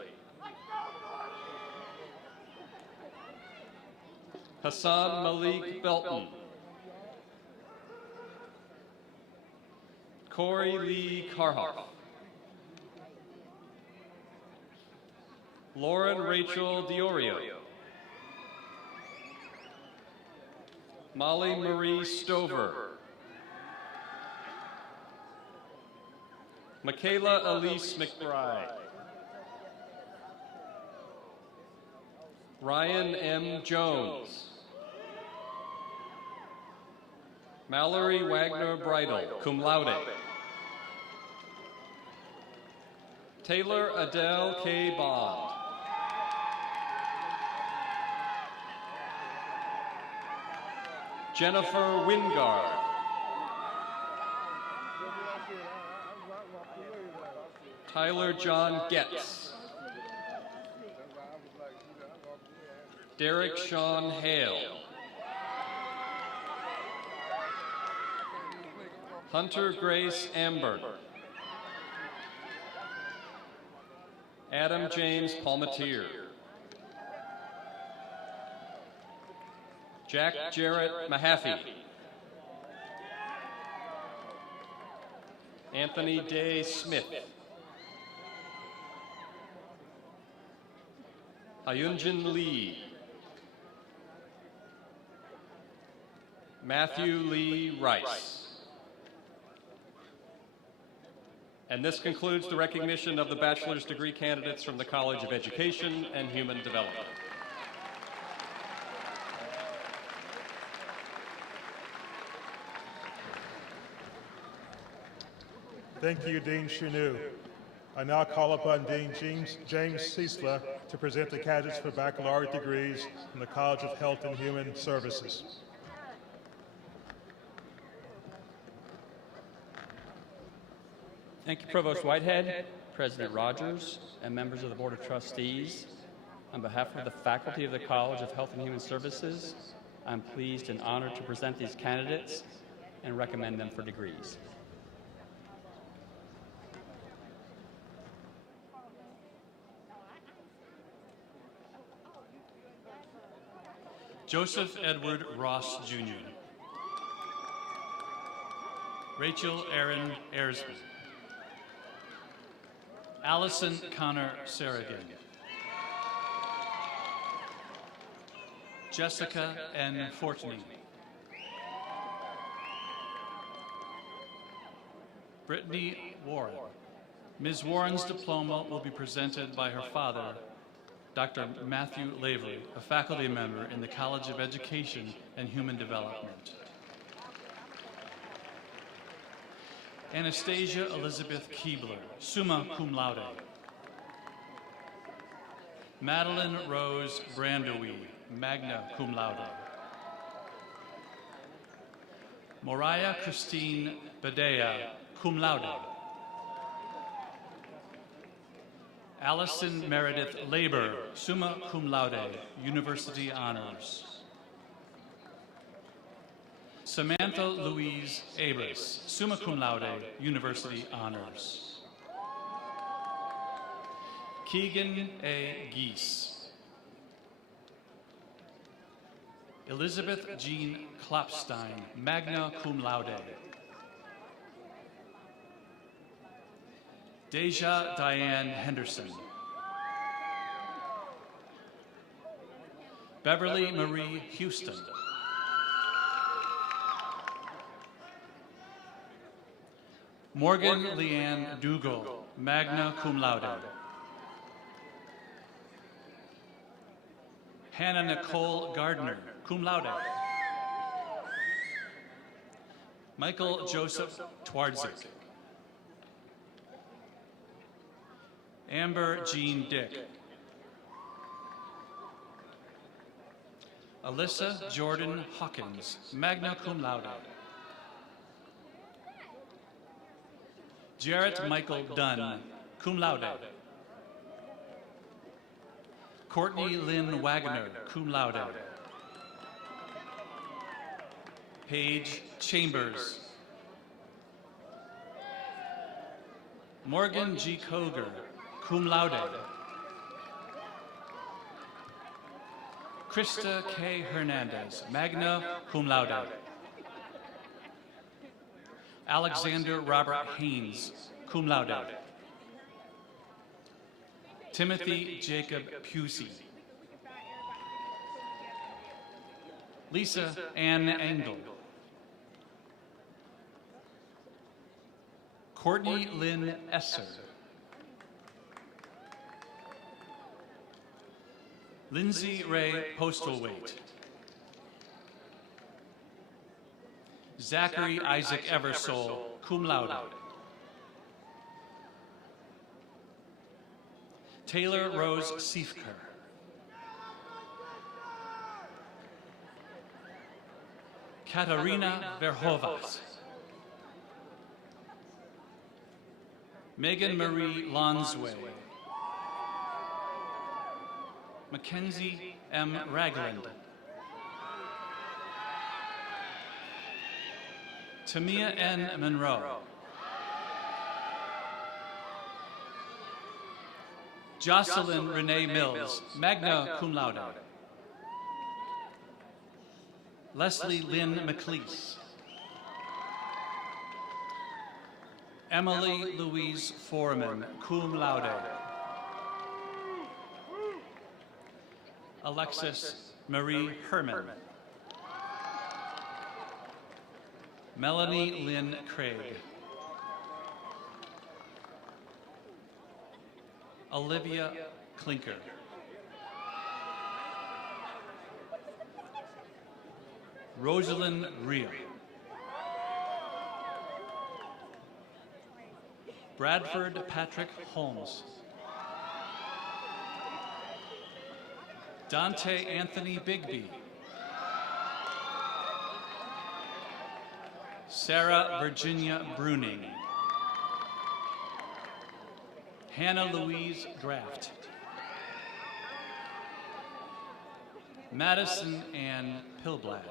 Hassan Malik Belton. Corey Lee Carhoff. Lauren Rachel Diorio. Molly Marie Stover. Michaela Elise McBride. Ryan M. Jones. Mallory Wagner Bridle, cum laude. Taylor Adele K. Bond. Jennifer Wingard. Tyler John Getz. Derek Sean Hale. Hunter Grace Amber. Adam James Palmatier. Jack Jarrett Mahaffey. Anthony Day Smith. Ayunjin Lee. Matthew Lee Rice. And this concludes the recognition of the bachelor's degree candidates from the College of Education and Human Development. Thank you, Dean Chenu. I now call upon Dean James Ciesla to present the candidates for baccalaureate degrees from the College of Health and Human Services. Thank you, Provost Whitehead, President Rogers, and members of the Board of Trustees. On behalf of the faculty of the College of Health and Human Services, I'm pleased and honored to present these candidates and recommend them for degrees. Joseph Edward Ross, Jr. Rachel Erin Ersman. Allison Connor Sarragan. Jessica N. Fortney. Brittany Warren. Ms. Warren's diploma will be presented by her father, Dr. Matthew Lavery, a faculty member in the College of Education and Human Development. Anastasia Elizabeth Keebler, summa cum laude. Madeline Rose Brandowie, magna cum laude. Moriah Christine Badea, cum laude. Allison Meredith Labor, summa cum laude, University Honors. Samantha Louise Abris, summa cum laude, University Honors. Keegan A. Geese. Elizabeth Jean Klopstein, magna cum laude. Deja Diane Henderson. Beverly Marie Houston. Morgan Leanne Dougal, magna cum laude. Hannah Nicole Gardner, cum laude. Michael Joseph Twardzik. Amber Jean Dick. Alyssa Jordan Hawkins, magna cum laude. Jarrett Michael Dunn, cum laude. Courtney Lynn Wagner, cum laude. Paige Chambers. Morgan G. Koger, cum laude. Krista K. Hernandez, magna cum laude. Alexander Robert Haynes, cum laude. Timothy Jacob Pusey. Lisa Ann Engel. Courtney Lynn Esser. Lindsay Ray Postlethwaite. Zachary Isaac Eversole, cum laude. Taylor Rose Siefker. Katarina Verhovas. Megan Marie Lonsway. Mackenzie M. Ragland. Tamia N. Monroe. Jocelyn Renee Mills, magna cum laude. Leslie Lynn McLeese. Emily Louise Foreman, cum laude. Alexis Marie Herman. Melanie Lynn Craig. Olivia Klinker. Rosalind Rhea. Bradford Patrick Holmes. Dante Anthony Bigby. Sarah Virginia Bruning. Hannah Louise Graft. Madison Ann Pilblad.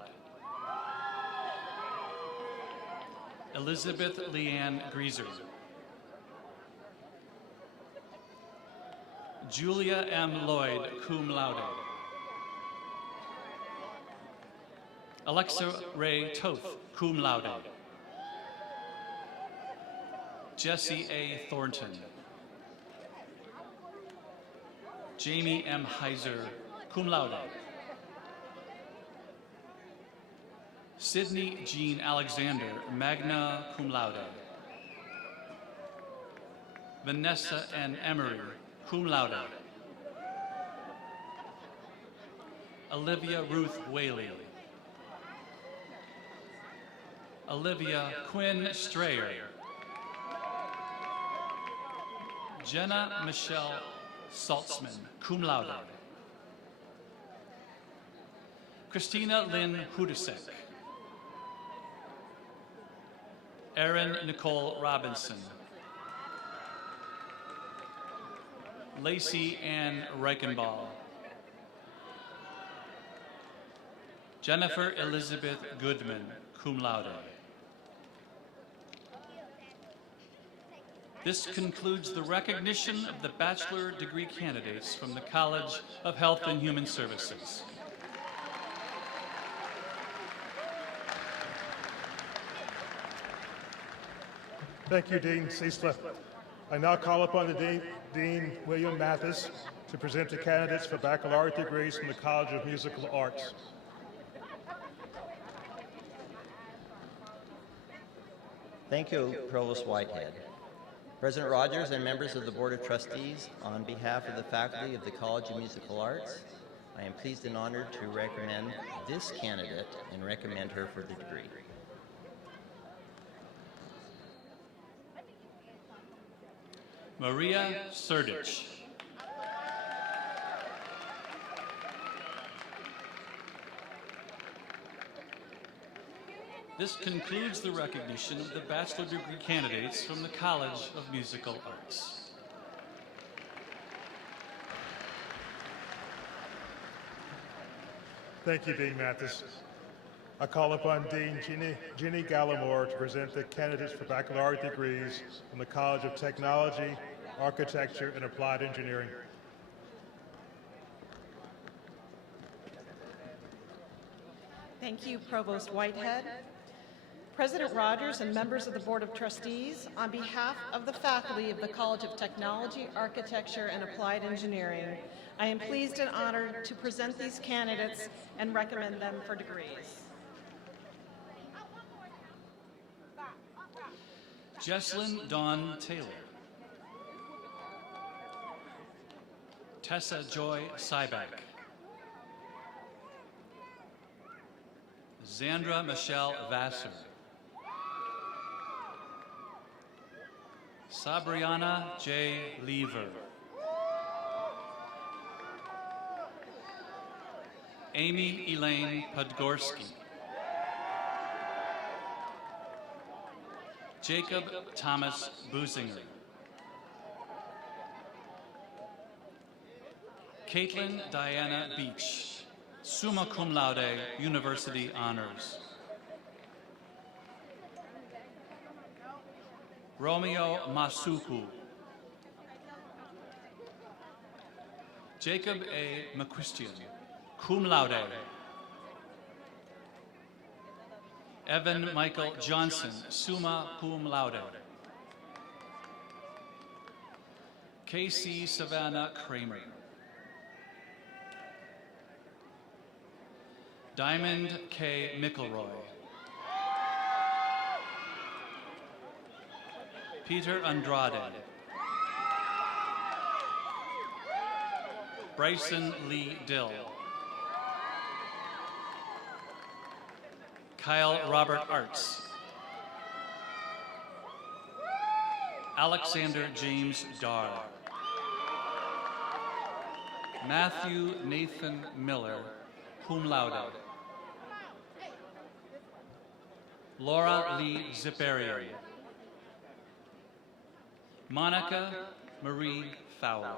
Elizabeth Leanne Grieser. Julia M. Lloyd, cum laude. Alexa Ray Toth, cum laude. Jesse A. Thornton. Jamie M. Heiser, cum laude. Sydney Jean Alexander, magna cum laude. Vanessa N. Emery, cum laude. Olivia Ruth Whaley. Olivia Quinn Strayer. Jenna Michelle Saltzman, cum laude. Christina Lynn Hudasek. Erin Nicole Robinson. Lacey Ann Reichenball. Jennifer Elizabeth Goodman, cum laude. This concludes the recognition of the bachelor degree candidates from the College of Health and Human Services. Thank you, Dean Ciesla. I now call upon the Dean William Mathis to present the candidates for baccalaureate degrees from the College of Musical Arts. Thank you, Provost Whitehead. President Rogers and members of the Board of Trustees, on behalf of the faculty of the College of Musical Arts, I am pleased and honored to recommend this candidate and recommend her for the degree. Maria Surdich. This concludes the recognition of the bachelor degree candidates from the College of Musical Arts. Thank you, Dean Mathis. I call upon Dean Ginny Gallimore to present the candidates for baccalaureate degrees from the College of Technology, Architecture, and Applied Engineering. Thank you, Provost Whitehead. President Rogers and members of the Board of Trustees, on behalf of the faculty of the College of Technology, Architecture, and Applied Engineering, I am pleased and honored to present these candidates and recommend them for degrees. Jesslyn Dawn Taylor. Tessa Joy Syback. Zandra Michelle Vassar. Sabriana J. Lever. Amy Elaine Podgorski. Jacob Thomas Businger. Caitlin Diana Beach, summa cum laude, University Honors. Romeo Masuku. Jacob A. McChristian, cum laude. Evan Michael Johnson, summa cum laude. Casey Savannah Kramer. Diamond K. McElroy. Peter Andrade. Bryson Lee Dill. Kyle Robert Arts. Alexander James Darr. Matthew Nathan Miller, cum laude. Laura Lee Ziperian. Monica Marie Fowler.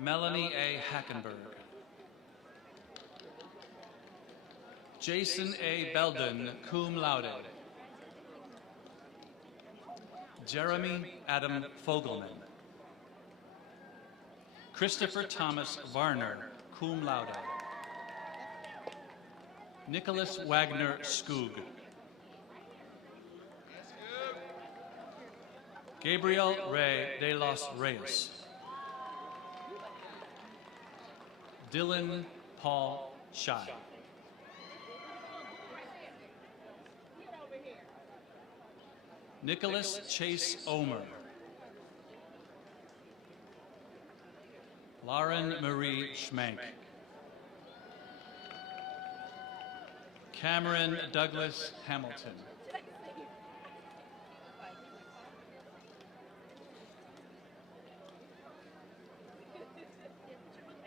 Melanie A. Hackenberg. Jason A. Belden, cum laude. Jeremy Adam Fogelman. Christopher Thomas Varner, cum laude. Nicholas Wagner Skoog. Gabriel Ray de los Reyes. Dylan Paul Schei. Nicholas Chase Omer. Lauren Marie Schmank. Cameron Douglas Hamilton.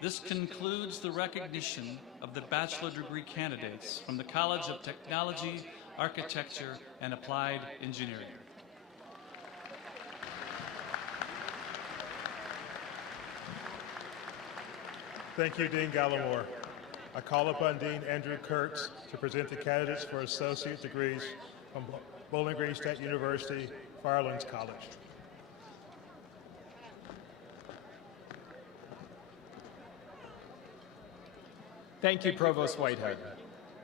This concludes the recognition of the bachelor degree candidates from the College of Technology, Architecture, and Applied Engineering. Thank you, Dean Gallimore. I call upon Dean Andrew Kurtz to present the candidates for associate degrees from Bowling Green State University, Firelands College. Thank you, Provost Whitehead,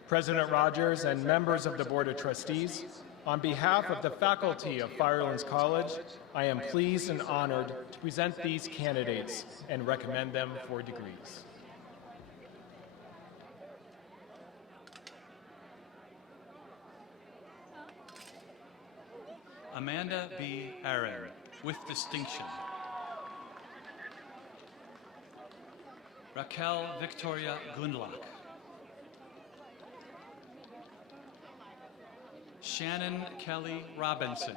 President Rogers, and members of the Board of Trustees. On behalf of the faculty of Firelands College, I am pleased and honored to present these candidates and recommend them for degrees. Amanda B. Aaron, with distinction. Raquel Victoria Gundlach. Shannon Kelly Robinson.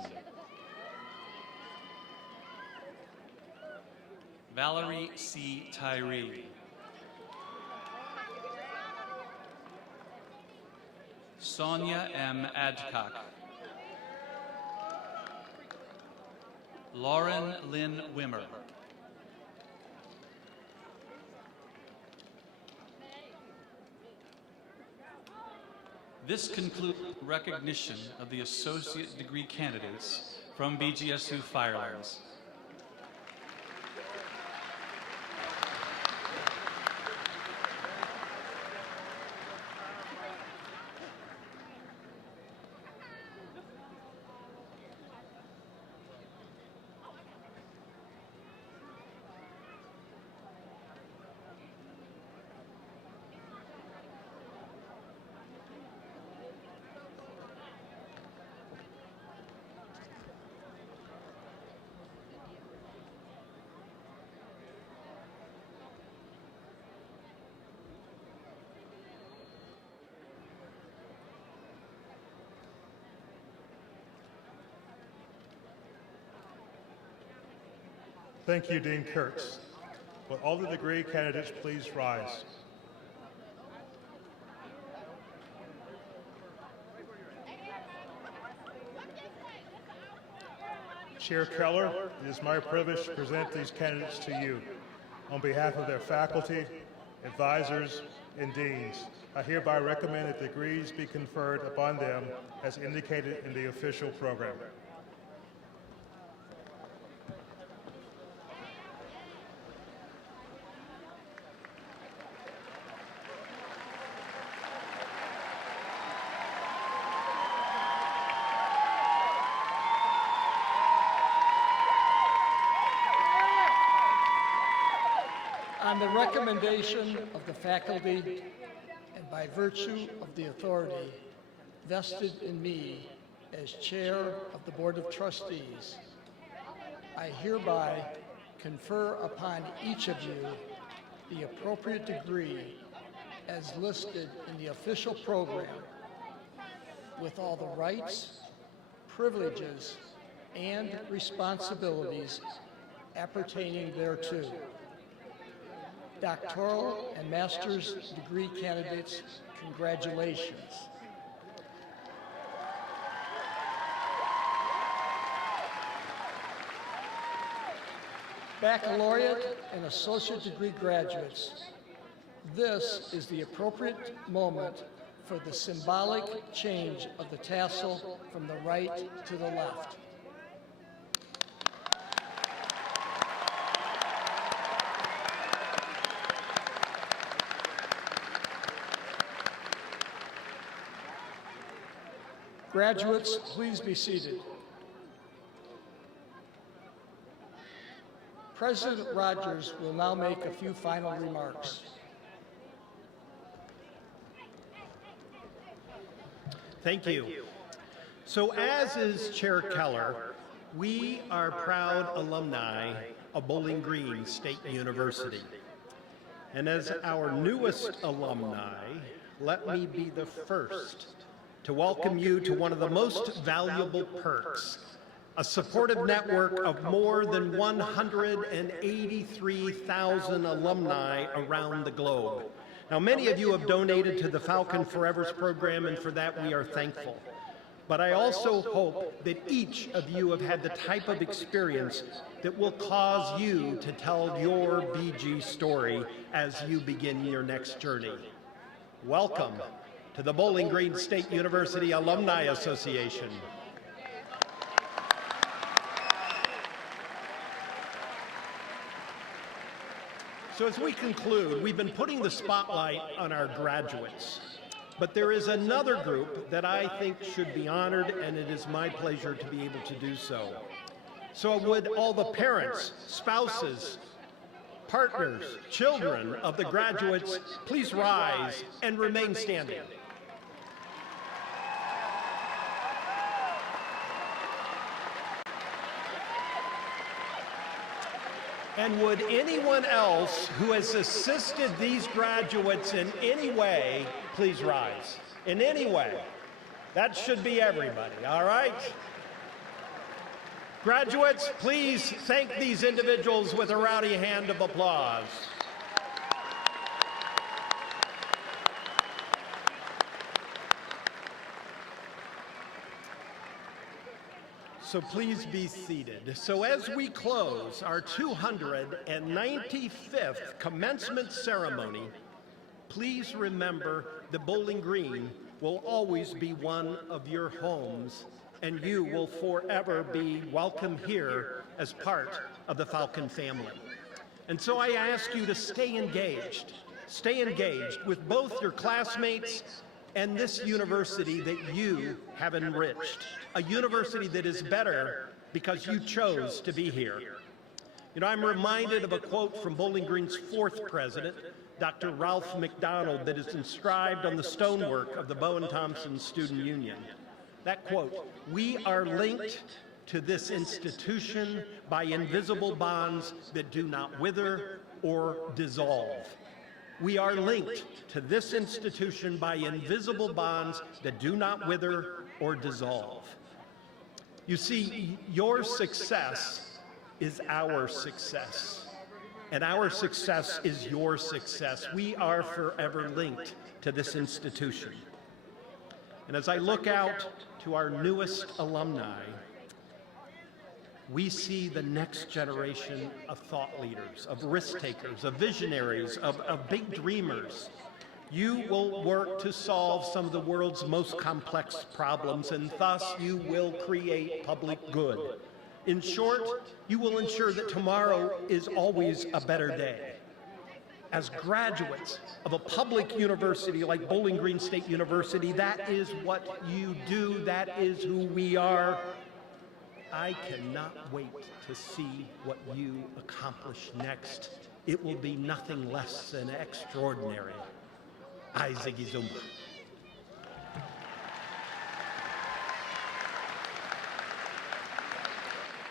Valerie C. Tyree. Sonia M. Adcock. Lauren Lynn Wimmer. This concludes recognition of the associate degree candidates from BGSU Firelands. Thank you, Dean Kurtz. Will all the degree candidates please rise? Chair Keller, it is my privilege to present these candidates to you. On behalf of their faculty, advisors, and deans, I hereby recommend that degrees be conferred upon them as indicated in the official program. On the recommendation of the faculty and by virtue of the authority vested in me as Chair of the Board of Trustees, I hereby confer upon each of you the appropriate degree as listed in the official program, with all the rights, privileges, and responsibilities appertaining thereto. Doctoral and master's degree candidates, congratulations. Baccalaureate and associate degree graduates, this is the appropriate moment for the symbolic change of the tassel from the right to the left. Graduates, please be seated. President Rogers will now make a few final remarks. Thank you. So as is Chair Keller, we are proud alumni of Bowling Green State University. And as our newest alumni, let me be the first to welcome you to one of the most valuable perks, a supportive network of more than 183,000 alumni around the globe. Now, many of you have donated to the Falcon Forevers program, and for that we are thankful. But I also hope that each of you have had the type of experience that will cause you to tell your BG story as you begin your next journey. Welcome to the Bowling Green State University Alumni Association. So as we conclude, we've been putting the spotlight on our graduates, but there is another group that I think should be honored, and it is my pleasure to be able to do so. So would all the parents, spouses, partners, children of the graduates please rise and remain standing. And would anyone else who has assisted these graduates in any way, please rise. In any way. That should be everybody, all right? Graduates, please thank these individuals with a rowdy hand of applause. So please be seated. So as we close our 295th commencement ceremony, please remember that Bowling Green will always be one of your homes, and you will forever be welcome here as part of the Falcon family. And so I ask you to stay engaged with both your classmates and this university that you have enriched, a university that is better because you chose to be here. You know, I'm reminded of a quote from Bowling Green's fourth president, Dr. Ralph McDonald, that is inscribed on the stonework of the Bowen Thompson Student Union. That quote, "We are linked to this institution by invisible bonds that do not wither or dissolve." We are linked to this institution by invisible bonds that do not wither or dissolve. You see, your success is our success, and our success is your success. We are forever linked to this institution. And as I look out to our newest alumni, we see the next generation of thought leaders, of risk takers, of visionaries, of big dreamers. You will work to solve some of the world's most complex problems, and thus you will create public good. In short, you will ensure that tomorrow is always a better day. As graduates of a public university like Bowling Green State University, that is what you do, that is who we are. I cannot wait to see what you accomplish next. It will be nothing less than extraordinary. Ziggy Zumba.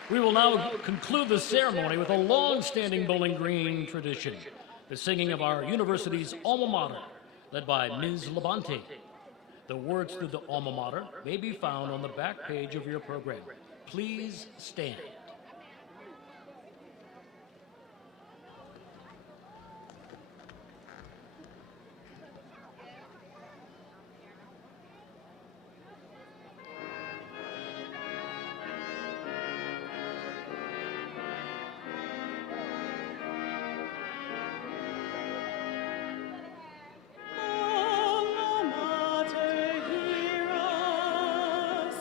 We will now conclude the ceremony with a long-standing Bowling Green tradition, the singing of our university's alma mater, led by Ms. Labonte. The words to the alma mater may be found on the back page of your program. Please stand. Hear us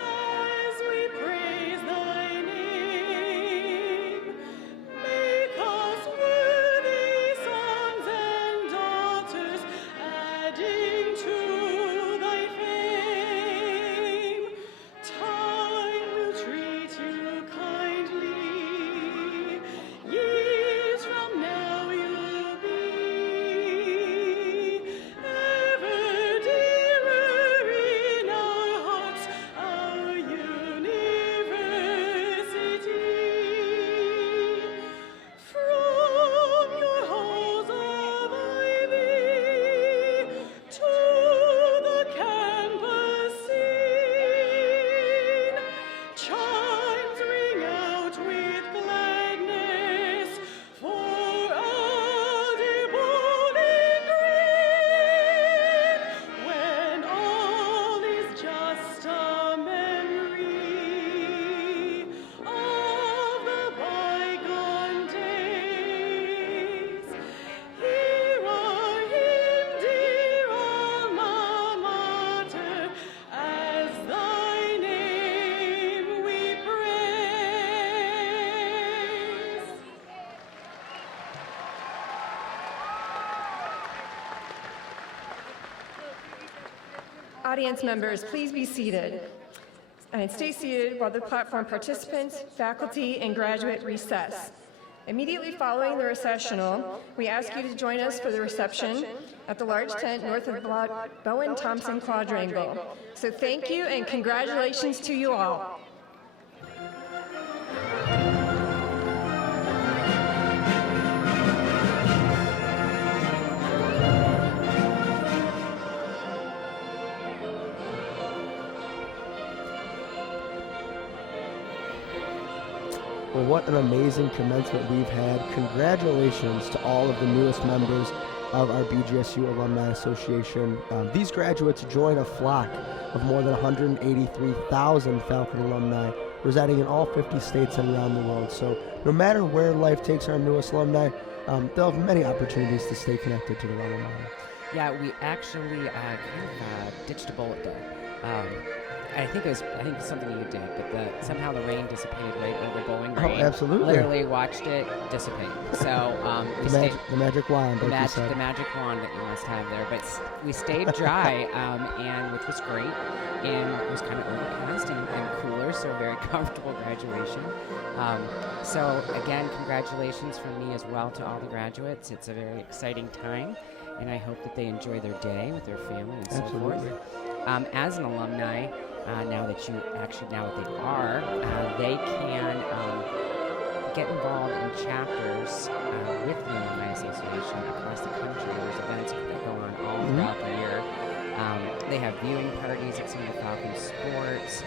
as we praise thy name. Audience members, please be seated. And stay seated while the platform participants, faculty, and graduate recess. Immediately following the recessional, we ask you to join us for the reception at the large tent north of Bowen-Thompson Quadrangle. So thank you and congratulations to you all. Well, what an amazing commencement we've had. Congratulations to all of the newest members of our BGSU Alumni Association. These graduates join a flock of more than 183,000 Falcon alumni residing in all 50 states and around the world. So no matter where life takes our newest alumni, they'll have many opportunities to stay connected to their alma mater. Yeah, we actually ditched a bullet though. I think it's something you did, but somehow the rain dissipated right over Bowling Green. Oh, absolutely. Literally watched it dissipate. So the magic wand, the like you said. magic wand that you must have there. But we stayed dry, and which was great. And it was kind of overcast and cooler, so a very comfortable graduation. So again, congratulations from me as well to all the graduates. It's a very exciting time, and I hope that they enjoy their day with their family and so forth. As an alumni, now that they are, they can get involved in chapters with the Alumni Association across the country. There's events that go on all throughout the year. They have viewing parties at some of the Falcon sports.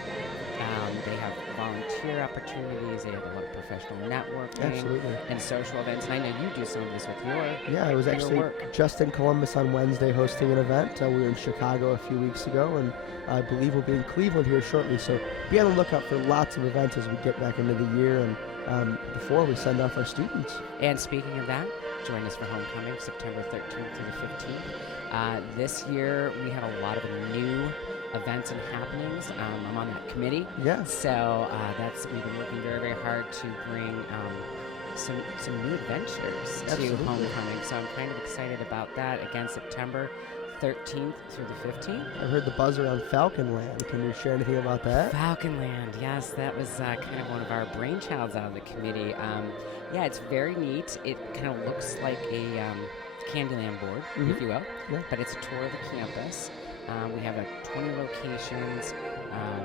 They have volunteer opportunities. They have a lot of professional networking and social events. And I know you do some of this with your Yeah, I was actually work. just in Columbus on Wednesday hosting an event. We were in Chicago a few weeks ago, and I believe we'll be in Cleveland here shortly. So be on the lookout for lots of events as we get back into the year and before we send off our students. And speaking of that, join us for homecoming, September 13th through the 15th. This year, we have a lot of new events and happenings. I'm on that committee. Yeah. So we've been working very, very hard to bring some new adventures to homecoming. So I'm kind of excited about that. Again, September 13th through the 15th. I heard the buzz around Falconland. Can you share anything about that? Falconland, yes, that was kind of one of our brainchilds out of the committee. Yeah, it's very neat. It kind of looks like a Candyland board, if you will, but it's a tour of the campus. We have 20 locations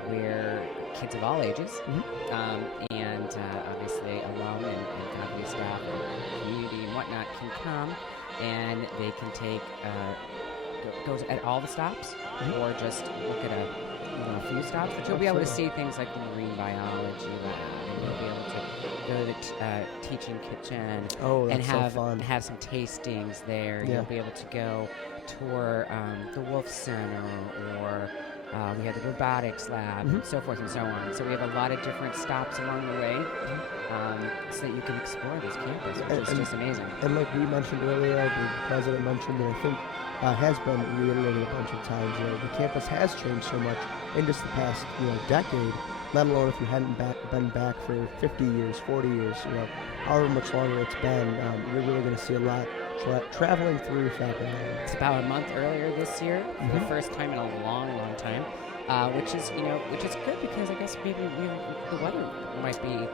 where kids of all ages and obviously alum and faculty staff and community and whatnot can come, and they can take goes at all the stops or just look at a few stops. But you'll be able to see things like the marine biology lab, and you'll be able to go to the teaching kitchen and have some tastings there. Yeah. You'll be able to go tour the Wolf Center, or we have the robotics lab, and so forth and so on. So we have a lot of different stops along the way so that you can explore this campus, which is just amazing. And like we mentioned earlier, I believe the president mentioned, and I think has been reiterated a bunch of times, the campus has changed so much in just the past decade, let alone if you hadn't been back for 50 years, 40 years, however much longer it's been, you're really going to see a lot traveling through Falconland. It's about a month earlier this year, for the first time in a long, long time, which is good because I guess maybe the weather might be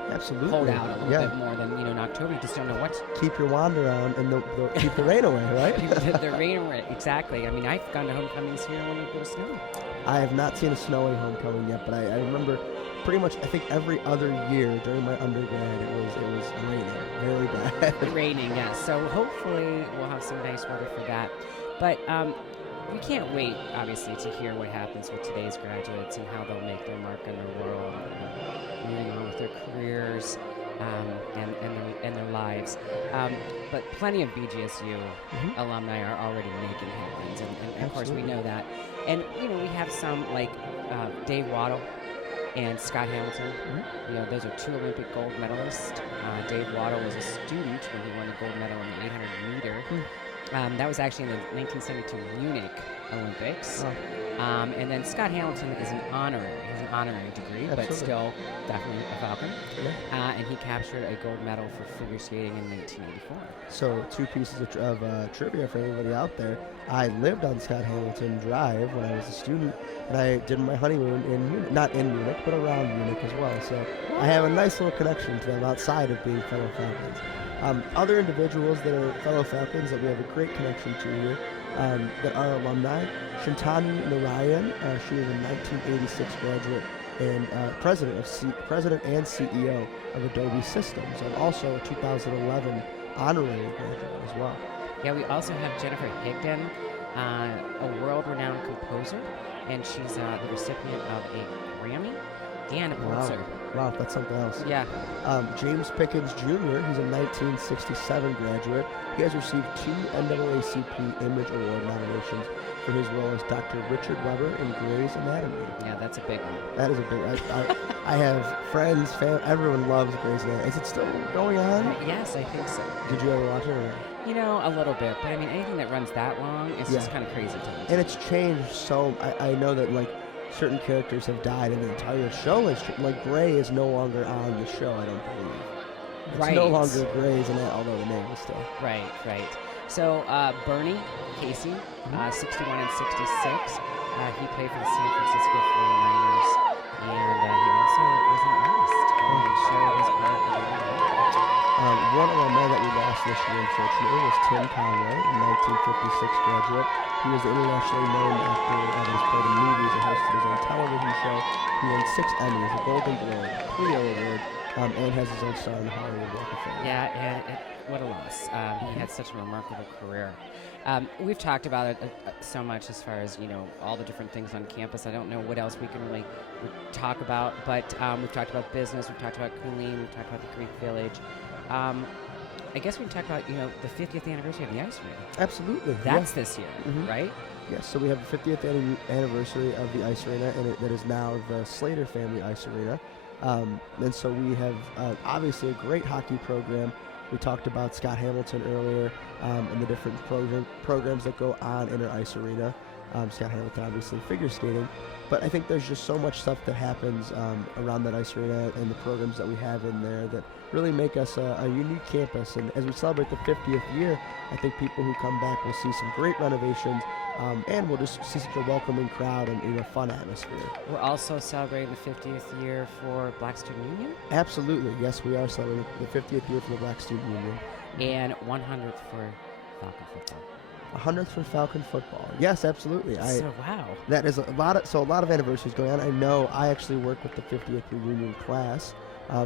hold out a little bit more than in October. You just don't know what. Keep your wand around and keep the rain away, right? Keep the rain away, exactly. I mean, I've gone to homecomings here when it was snowing. I have not seen a snowy homecoming yet, but I remember pretty much, I think every other year during my undergrad, it was raining, very bad. Raining, yes. So hopefully we'll have some nice weather for that. But we can't wait, obviously, to hear what happens with today's graduates and how they'll make their mark in the world, moving on with their careers and their lives. But plenty of BGSU alumni are already making headlines, and of course we know that. And we have some like Dave Waddle and Scott Hamilton. Those are 2 Olympic gold medalists. Dave Waddle was a student when he won the gold medal in the 800 meter. That was actually in the 1972 Munich Olympics. And then Scott Hamilton is an honorary. He has an honorary degree, but Absolutely. still definitely a Falcon. Yeah. And he captured a gold medal for figure skating in 1984. So 2 pieces of trivia for anybody out there. I lived on Scott Hamilton Drive when I was a student, and I did my honeymoon in Munich, not in Munich, but around Munich as well. So I have a nice little connection to them outside of being fellow Falcons. Other individuals that are fellow Falcons that we have a great connection to here that are alumni. Shantanu Narayan, she is a 1986 graduate and president and CEO of Adobe Systems, and also a 2011 honorary graduate as well. Yeah, we also have Jennifer Higdon, a world-renowned composer, and she's the recipient of a Grammy and a Pulitzer. Wow, that's something else. Yeah. James Pickens Jr., he's a 1967 graduate. He has received 2 NAACP Image Award nominations for his role as Dr. Richard Weber in Grey's Anatomy. Yeah, that's a big one. That is a big one. I have friends, everyone loves Grey's Anatomy. Is it still going on? Yes, I think so. Did you ever watch it or not? You know, a little bit, but I mean, anything that runs that long, it's just kind of crazy to me. And it's changed so. I know that like certain characters have died, and the entire show is like Grey is no longer on the show. I don't believe. It's no longer Grey's Anatomy, although the name is still. Right. So Bernie Casey, 61 and 66. He played for the San Francisco 49ers, and he also was an artist. And he showed his art around. One alumni that we lost this year, unfortunately, was Tim Conway, a 1956 graduate. He was an internationally known actor that has played in movies and hosted his own television show. He won 6 Emmys, a Golden Globe, a Clio Award, and has his own star in the Hollywood Walk of Fame. Yeah, and what a loss. He had such a remarkable career. We've talked about it so much as far as, all the different things on campus. I don't know what else we can really talk about, but we've talked about business, we've talked about Kuleen, we've talked about the Greek Village. I guess we can talk about, the 50th anniversary of the Ice Arena. Absolutely. That's this year, right? Yes, so we have the 50th anniversary of the Ice Arena, and that is now the Slater Family Ice Arena. And so we have obviously a great hockey program. We talked about Scott Hamilton earlier and the different programs that go on in our Ice Arena. Scott Hamilton, obviously, figure skating. But I think there's just so much stuff that happens around that Ice Arena and the programs that we have in there that really make us a unique campus. And as we celebrate the 50th year, I think people who come back will see some great renovations, and we'll just see such a welcoming crowd and a fun atmosphere. We're also celebrating the 50th year for Black Student Union. Absolutely. Yes, we are celebrating the 50th year for the Black Student Union. And 100th for Falcon football. 100th for Falcon football. Yes, absolutely. Wow. That is a lot of anniversaries going on. I know I actually work with the 50th reunion class.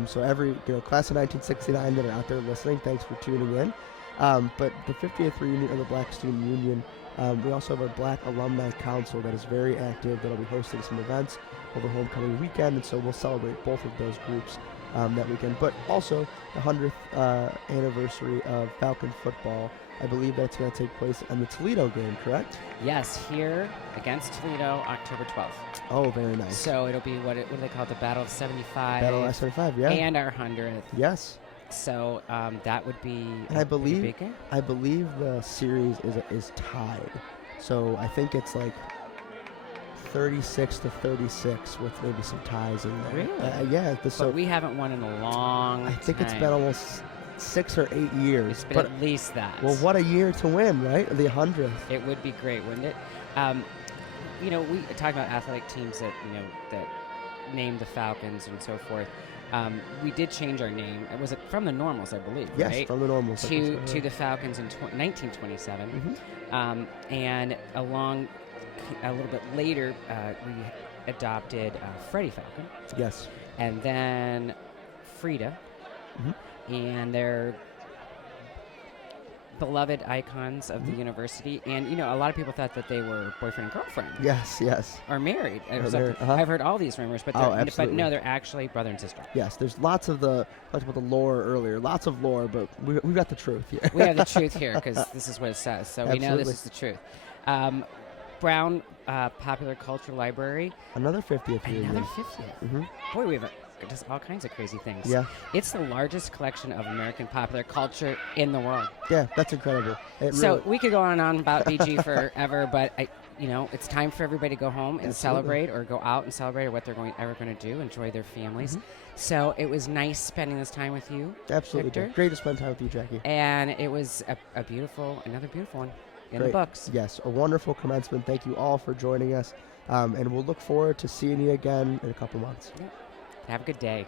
So every class of 1969 that are out there listening, thanks for tuning in. But the 50th reunion of the Black Student Union, we also have our Black Alumni Council that is very active, that'll be hosting some events over homecoming weekend, and so we'll celebrate both of those groups that weekend. But also the 100th anniversary of Falcon football. I believe that's going to take place in the Toledo game, correct? Yes, here against Toledo, October 12th. Oh, very nice. So it'll be what do they call it? The Battle of 75. Battle of 75, yeah. And our 100th. Yes. So that would be. And I believe the series is tied. So I think it's like 36-36 with maybe some ties in there. Really? Yeah. But we haven't won in a long time. I think it's been almost 6 or 8 years. It's been at least that. Well, what a year to win, right? The 100th. It would be great, wouldn't it? We talk about athletic teams that that name the Falcons and so forth. We did change our name. It was from the Normals, I believe, yes, right? from the Normals. To the Falcons in 1927. And along a little bit later, we adopted Freddie Falcon. Yes. And then Frida. And they're beloved icons of the university. And, a lot of people thought that they were boyfriend and girlfriend. Yes. Or married. I've heard all these rumors, but no, they're actually brother and sister. Yes, there's lots of talked about the lore earlier, lots of lore, but we've got the truth here. We have the truth here because this is what it says. So we know this is the truth. Brown Popular Culture Library. Another 50th year. Another 50th. Boy, we have does all kinds of crazy things. Yeah. It's the largest collection of American popular culture in the world. Yeah, that's incredible. So we could go on and on about BG forever, but it's time for everybody to go home and celebrate, or go out and celebrate, or what they're ever going to do, enjoy their families. So it was nice spending this time with you, Absolutely. Victor. Great to spend time with you, Jackie. And it was another beautiful one in the books. Yes, a wonderful commencement. Thank you all for joining us. And we'll look forward to seeing you again in a couple months. Have a good day.